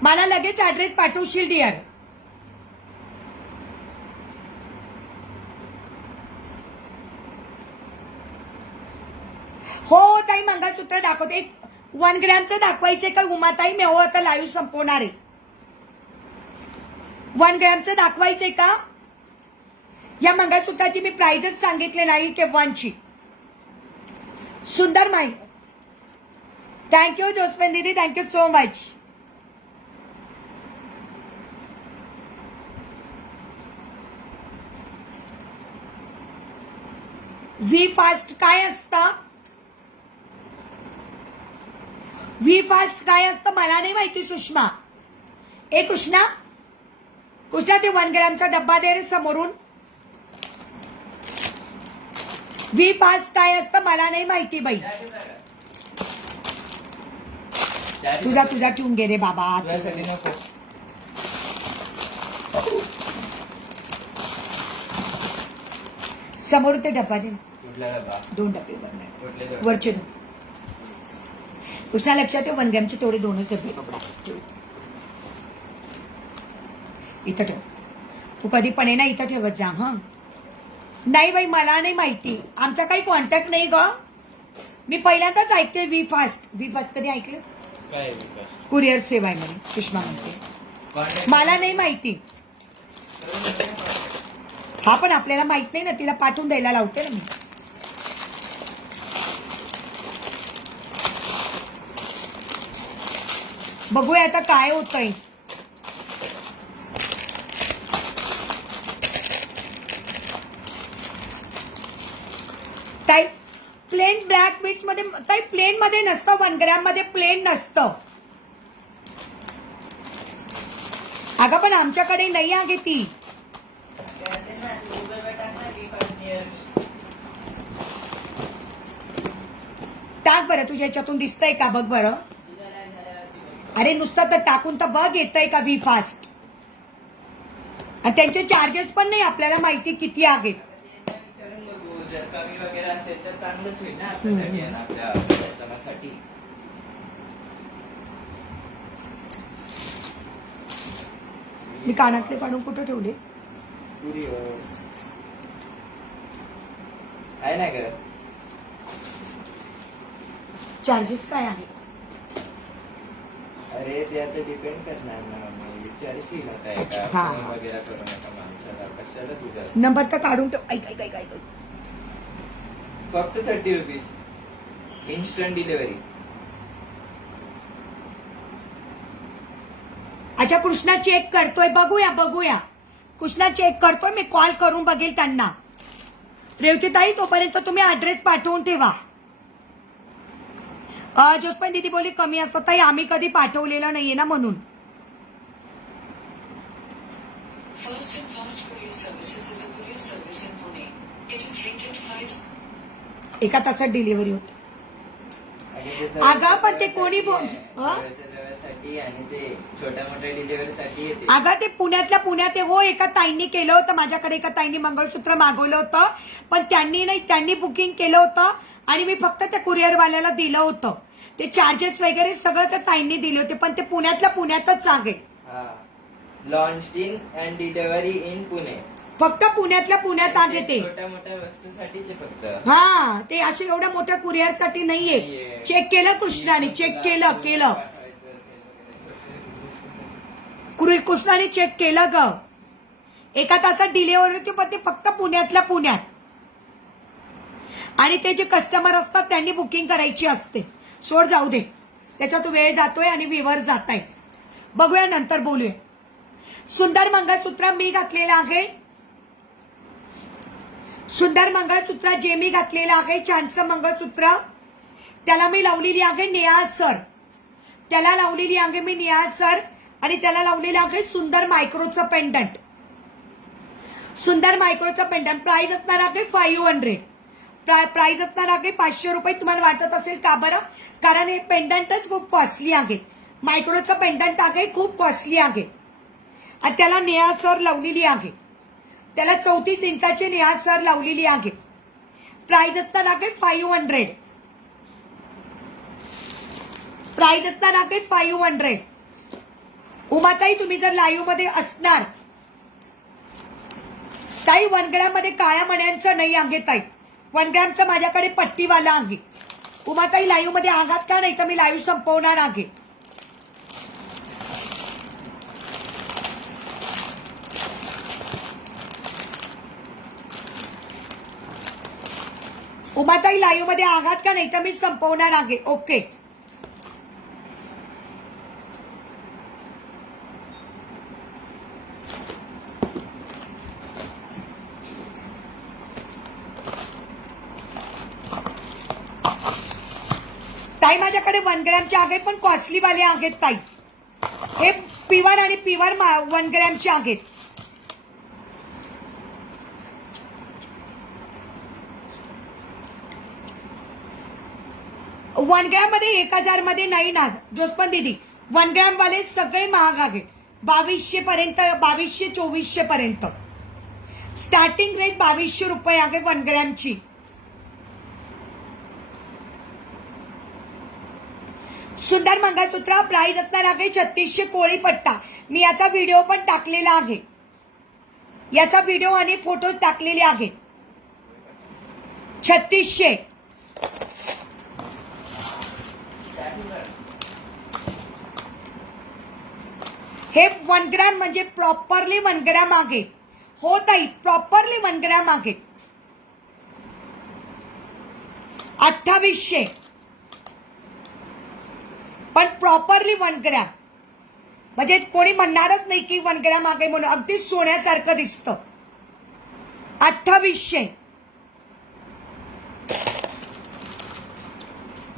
मला लगेच ऍड्रेस पाठवशील डिअर. हो ताई मंगळसूत्र दाखवते. 1 ग्रॅमचं दाखवायचे का उमाताई? मी हो आता लाईव्ह संपवणार आहे. 1 ग्रॅमचं दाखवायचंय का? या मंगळसूत्राची मी प्राइसच सांगितले नाही केव्हाची. सुंदर माई. थँक्यू जोस्पेन दीदी, thank you so much. V fast काय असतं? व्ही फास्ट काय असतं मला नाही माहिती सुषमा. ए कृष्णा, कृष्णा ते 1 ग्रॅमचा डब्बा दे रे समोरून. व्ही फास्ट काय असतं मला नाही माहिती बाई. तुझा ठेवून घे रे बाबा. समोरून ते डब्बा दे. 2 डबे वरचे 2. कृष्णा लक्षात ठेव 1 ग्रॅमचे तेवढे 2च डबे बाबा. इथं ठेव. तू कधी पण आहे ना इथं ठेवत जा. हा नाही बाई मला नाही माहिती. आमचा काही कॉन्टॅक्ट नाही ग. मी पहिल्यांदाच ऐकते व्ही फास्ट. व्ही फास्ट कधी ऐकलं? कुरिअर सेवा आहे म्हणे सुषमा म्हणते. मला नाही माहिती. हा पण आपल्याला माहित नाही ना. तिला पाठवून द्यायला लावते ना मी. बघूया आता काय होतंय. ताई प्लेन ब्लॅक बीट्स मध्ये ताई प्लेन मध्ये नसतं, 1 ग्रॅम मध्ये प्लेन नसतं. अगं पण आमच्याकडे नाही आहे ती. टाक बरं, तुझ्या ह्याच्यातून दिसतंय का बघ बरं. अरे नुसतं तर टाकून तर बघ येतंय का वी फास्ट. आणि त्यांचे चार्जेस पण नाही आपल्याला माहिती किती आहेत. जर कमी वगैरे असेल तर चांगलंच होईल ना आपल्यासाठी आणि आपल्या कस्टमरसाठी. मी कानातले काढून कुठं ठेवले? आहे ना ग. चार्जेस काय आहे? अरे ते आता डिपेंड करणार ना. विचारशील आता एका हा. फोन वगैरे करू नका माणसाला. कशाला तुझ्या नंबर तर काढून ठेव. ऐक ऐक ऐक ऐक. फक्त 30 रुपीज इन्स्टंट डिलिव्हरी. अच्छा कृष्णा चेक करतोय, बघूया बघूया. कृष्णा चेक करतोय, मी कॉल करून बघेल त्यांना. रेवतीताई तोपर्यंत तुम्ही ऍड्रेस पाठवून ठेवा. जोसपण दीदी बोली कमी असतं. ताई आम्ही कधी पाठवलेलं नाहीये ना म्हणून. First and fast courier services is a courier service in Pune. It is rated 5. एका तासात डिलिव्हरी होते. आणि ते अगं, पण ते कोणी बोल- जवळसाठी आणि ते छोट्या मोठ्या डिलिव्हरीसाठी येते. अगं ते पुण्यातल्या पुण्यात हो एका ताईंनी केलं होतं. माझ्याकडे एका ताईंनी मंगळसूत्र मागवलं होतं, पण त्यांनी बुकिंग केलं होतं आणि मी फक्त त्या कुरिअरवाल्याला दिलं होतं. ते चार्जेस वगैरे सगळं त्या ताईंनी दिले होते, पण ते पुण्यातल्या पुण्यातच आहे. Launch in and delivery in Pune. फक्त पुण्यातल्या पुण्यात आहे ते. छोट्या मोठ्या वस्तूसाठीचे फक्त. हा ते असे एवढ्या मोठ्या कुरिअरसाठी नाहीये. चेक केलं कृष्णाने, चेक केलं कृष्णाने चेक केलं ग. एका तासात डिलिव्हरी होती, पण ते फक्त पुण्यातल्या पुण्यात. आणि ते जे कस्टमर असतात त्यांनी बुकिंग करायची असते. सोड जाऊ दे, त्याच्यात वेळ जातोय आणि व्ह्यूवर जात आहे. बघूया नंतर बोलूया. सुंदर मंगळसूत्र मी घातलेलं आहे. सुंदर मंगळसूत्र जे मी घातलेलं आहे, छानसं मंगळसूत्र, त्याला मी लावलेली आहे निळासर. त्याला लावलेली आहे मी निळासर आणि त्याला लावलेलं आहे सुंदर मायक्रोचं पेंडंट. सुंदर मायक्रोचं पेंडंट. प्राइस असणार आहे 500. प्राइस असणार आहे 500 रुपये. तुम्हाला वाटत असेल का बरं? कारण हे पेंडंटच खूप कॉस्टली आहे. मायक्रोचं पेंडंट आहे, खूप कॉस्टली आहे. आणि त्याला निळासर लावलेली आहे. त्याला 34 इंचाची निळासर लावलेली आहे. प्राइस असणार आहे 500. प्राइस असणार आहे 500. उमाताई तुम्ही जर लाईव्ह मध्ये असणार, ताई 1 ग्रॅम मध्ये काळ्या मण्यांचं नाही आहे ताई. 1 ग्रॅमचं माझ्याकडे पट्टीवाला आहे. उमाताई लाईव्ह मध्ये आघात का? नाही तर मी लाईव्ह संपवणार आहे. उमाताई लाईव्ह मध्ये आघात का? नाही तर मी संपवणार आहे. ओके. ताई माझ्याकडे 1 ग्रॅमचे आहे, पण कॉस्टली वाले आहेत ताई. हे प्युअर आणि प्युअर 1 ग्रॅमचे आहेत. वन ग्रॅम मध्ये 1000 मध्ये नाही ना जोसपन दीदी. 1 ग्रॅम वाले सगळे महाग आहेत. 2200 पर्यंत, 2200 2400 पर्यंत स्टार्टिंग रेट 2200 रुपये आहे 1 ग्रॅमची. सुंदर मंगळसूत्र. प्राइस असणार आहे 3600 कोळी पट्टा. मी याचा व्हिडिओ पण टाकलेला आहे. याचा व्हिडिओ आणि फोटोज टाकलेले आहेत. 3600. हे 1 ग्रॅम म्हणजे प्रॉपरली 1 ग्रॅम आहे. हो ताई, प्रॉपरली 1 ग्रॅम आहे. 2800 पण प्रॉपरली 1 ग्रॅम. म्हणजे कोणी म्हणणारच नाही की वनगळ्या मागे म्हणून, अगदी सोन्यासारखं दिसतं. 2800.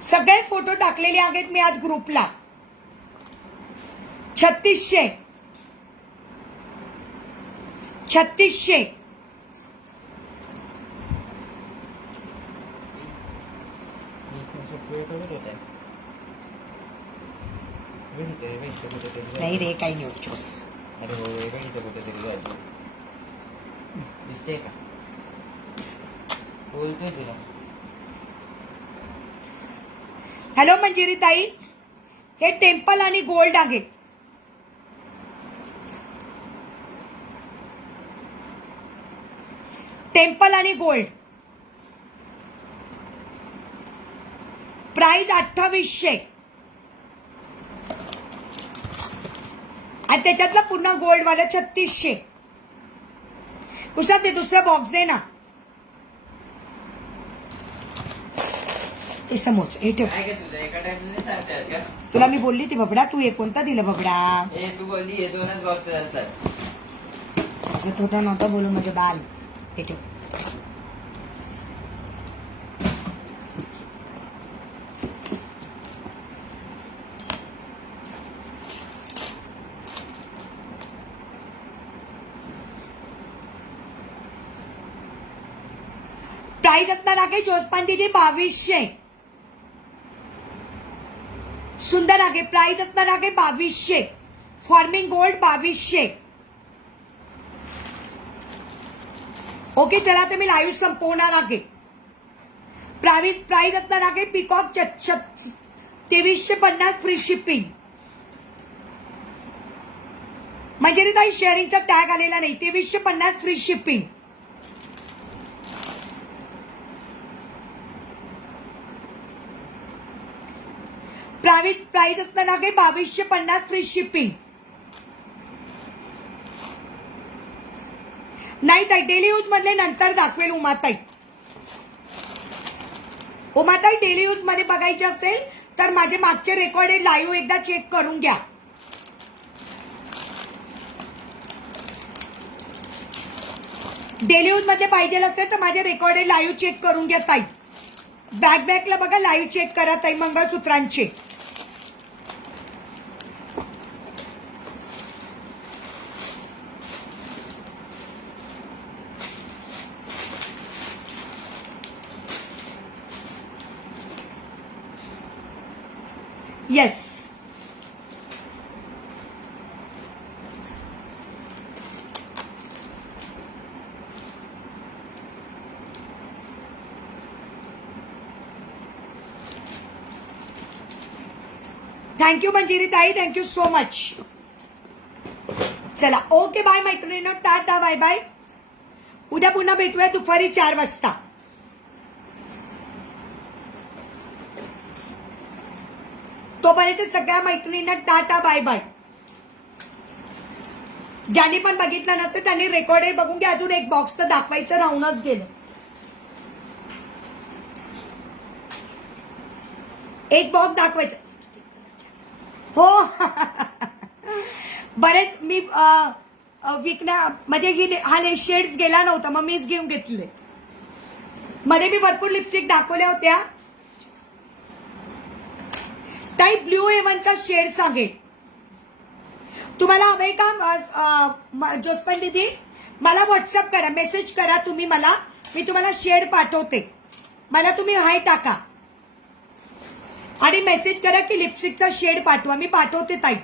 सगळे फोटो टाकलेले आहेत मी आज ग्रुपला. 3600. 3600. नाही रे काही नाही होत चोस. अरे हो रे इथं कुठेतरी जायचं दिसते का बोलतोय तुला हॅलो मंजिरी ताई, हे टेम्पल आणि गोल्ड आहे. टेम्पल आणि गोल्ड. प्राइस 2800. आणि त्याच्यातलं पुन्हा गोल्ड वाला 3600. कुशात ते दुसरा बॉक्स दे ना. ते समोरच हे ठेव. काय का तुझं एका टाइमला सांगतात का तुला मी बोलली ती बबडा, तू हे कोणता दिलं बबडा? हे तू बोलली हे 2च बॉक्स असतात असं थोडं नव्हतं बोलू माझं बाल. हे ठेव. प्राइस असणार आहे जोसपान दीदी 2200. सुंदर आहे. प्राइस असणार आहे 2200. Forming gold 2200. ओके चला तर मी लाईव्ह संपवणार आहे. प्राइस असणार आहे पिकॉक 2350 फ्री शिपिंग. म्हणजे ताई शेअरिंगचा टॅग आलेला नाही. 2350 फ्री शिपिंग. प्राइस असणार आहे 2250 फ्री शिपिंग. नाही ताई डेली यूज मधले नंतर दाखवेल उमाताई. उमाताई डेली यूज मध्ये बघायचे असेल तर माझे मागचे रेकॉर्डेड लाईव्ह एकदा चेक करून घ्या. डेली यूज मध्ये पाहिजे असेल तर माझे रेकॉर्डेड लाईव्ह चेक करून घ्या ताई. बॅकला बघा लाईव्ह चेक करा ताई मंगळसूत्रांचे. येस थँक्यू मंजिरी ताई, थँक्यू सो मच. चला ओके बाय मैत्रिणींनो, टाटा बाय बाय. उद्या पुन्हा भेटूया दुपारी 4 वाजता. तोपर्यंत सगळ्या मैत्रिणींना टाटा बाय बाय. ज्यांनी पण बघितलं नसेल त्यांनी रेकॉर्डेड बघून घ्या. अजून एक बॉक्स तर दाखवायचं राहूनच गेलं. एक बॉक्स दाखवायचं हो. बरेच मी विकण्या म्हणजे हा शेड्स गेला नव्हता मग मीच घेऊन घेतले. मध्ये मी भरपूर लिपस्टिक दाखवल्या होत्या. ताई ब्ल्यू हेवनचा शेड सांगेल तुम्हाला हवंय का जोसपन दीदी? मला व्हॉट्सअप करा, मेसेज करा तुम्ही मला. मी तुम्हाला शेड पाठवते. मला तुम्ही हाय टाका आणि मेसेज करा की लिपस्टिकचा शेड पाठवा. मी पाठवते ताई.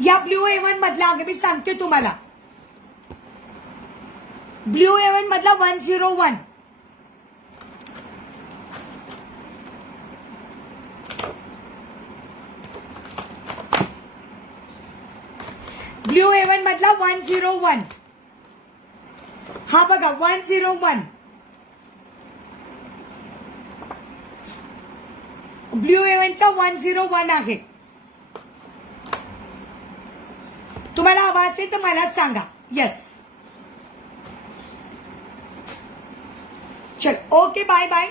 या ब्ल्यू हेवन मधला मी सांगते तुम्हाला. ब्ल्यू हेवन मधला 101. ब्ल्यू हेवन मधला 101. हा बघा 101. ब्ल्यू हेवनचा 101 आहे. तुम्हाला हवा असेल तर मला सांगा. येस चल ओके बाय बाय.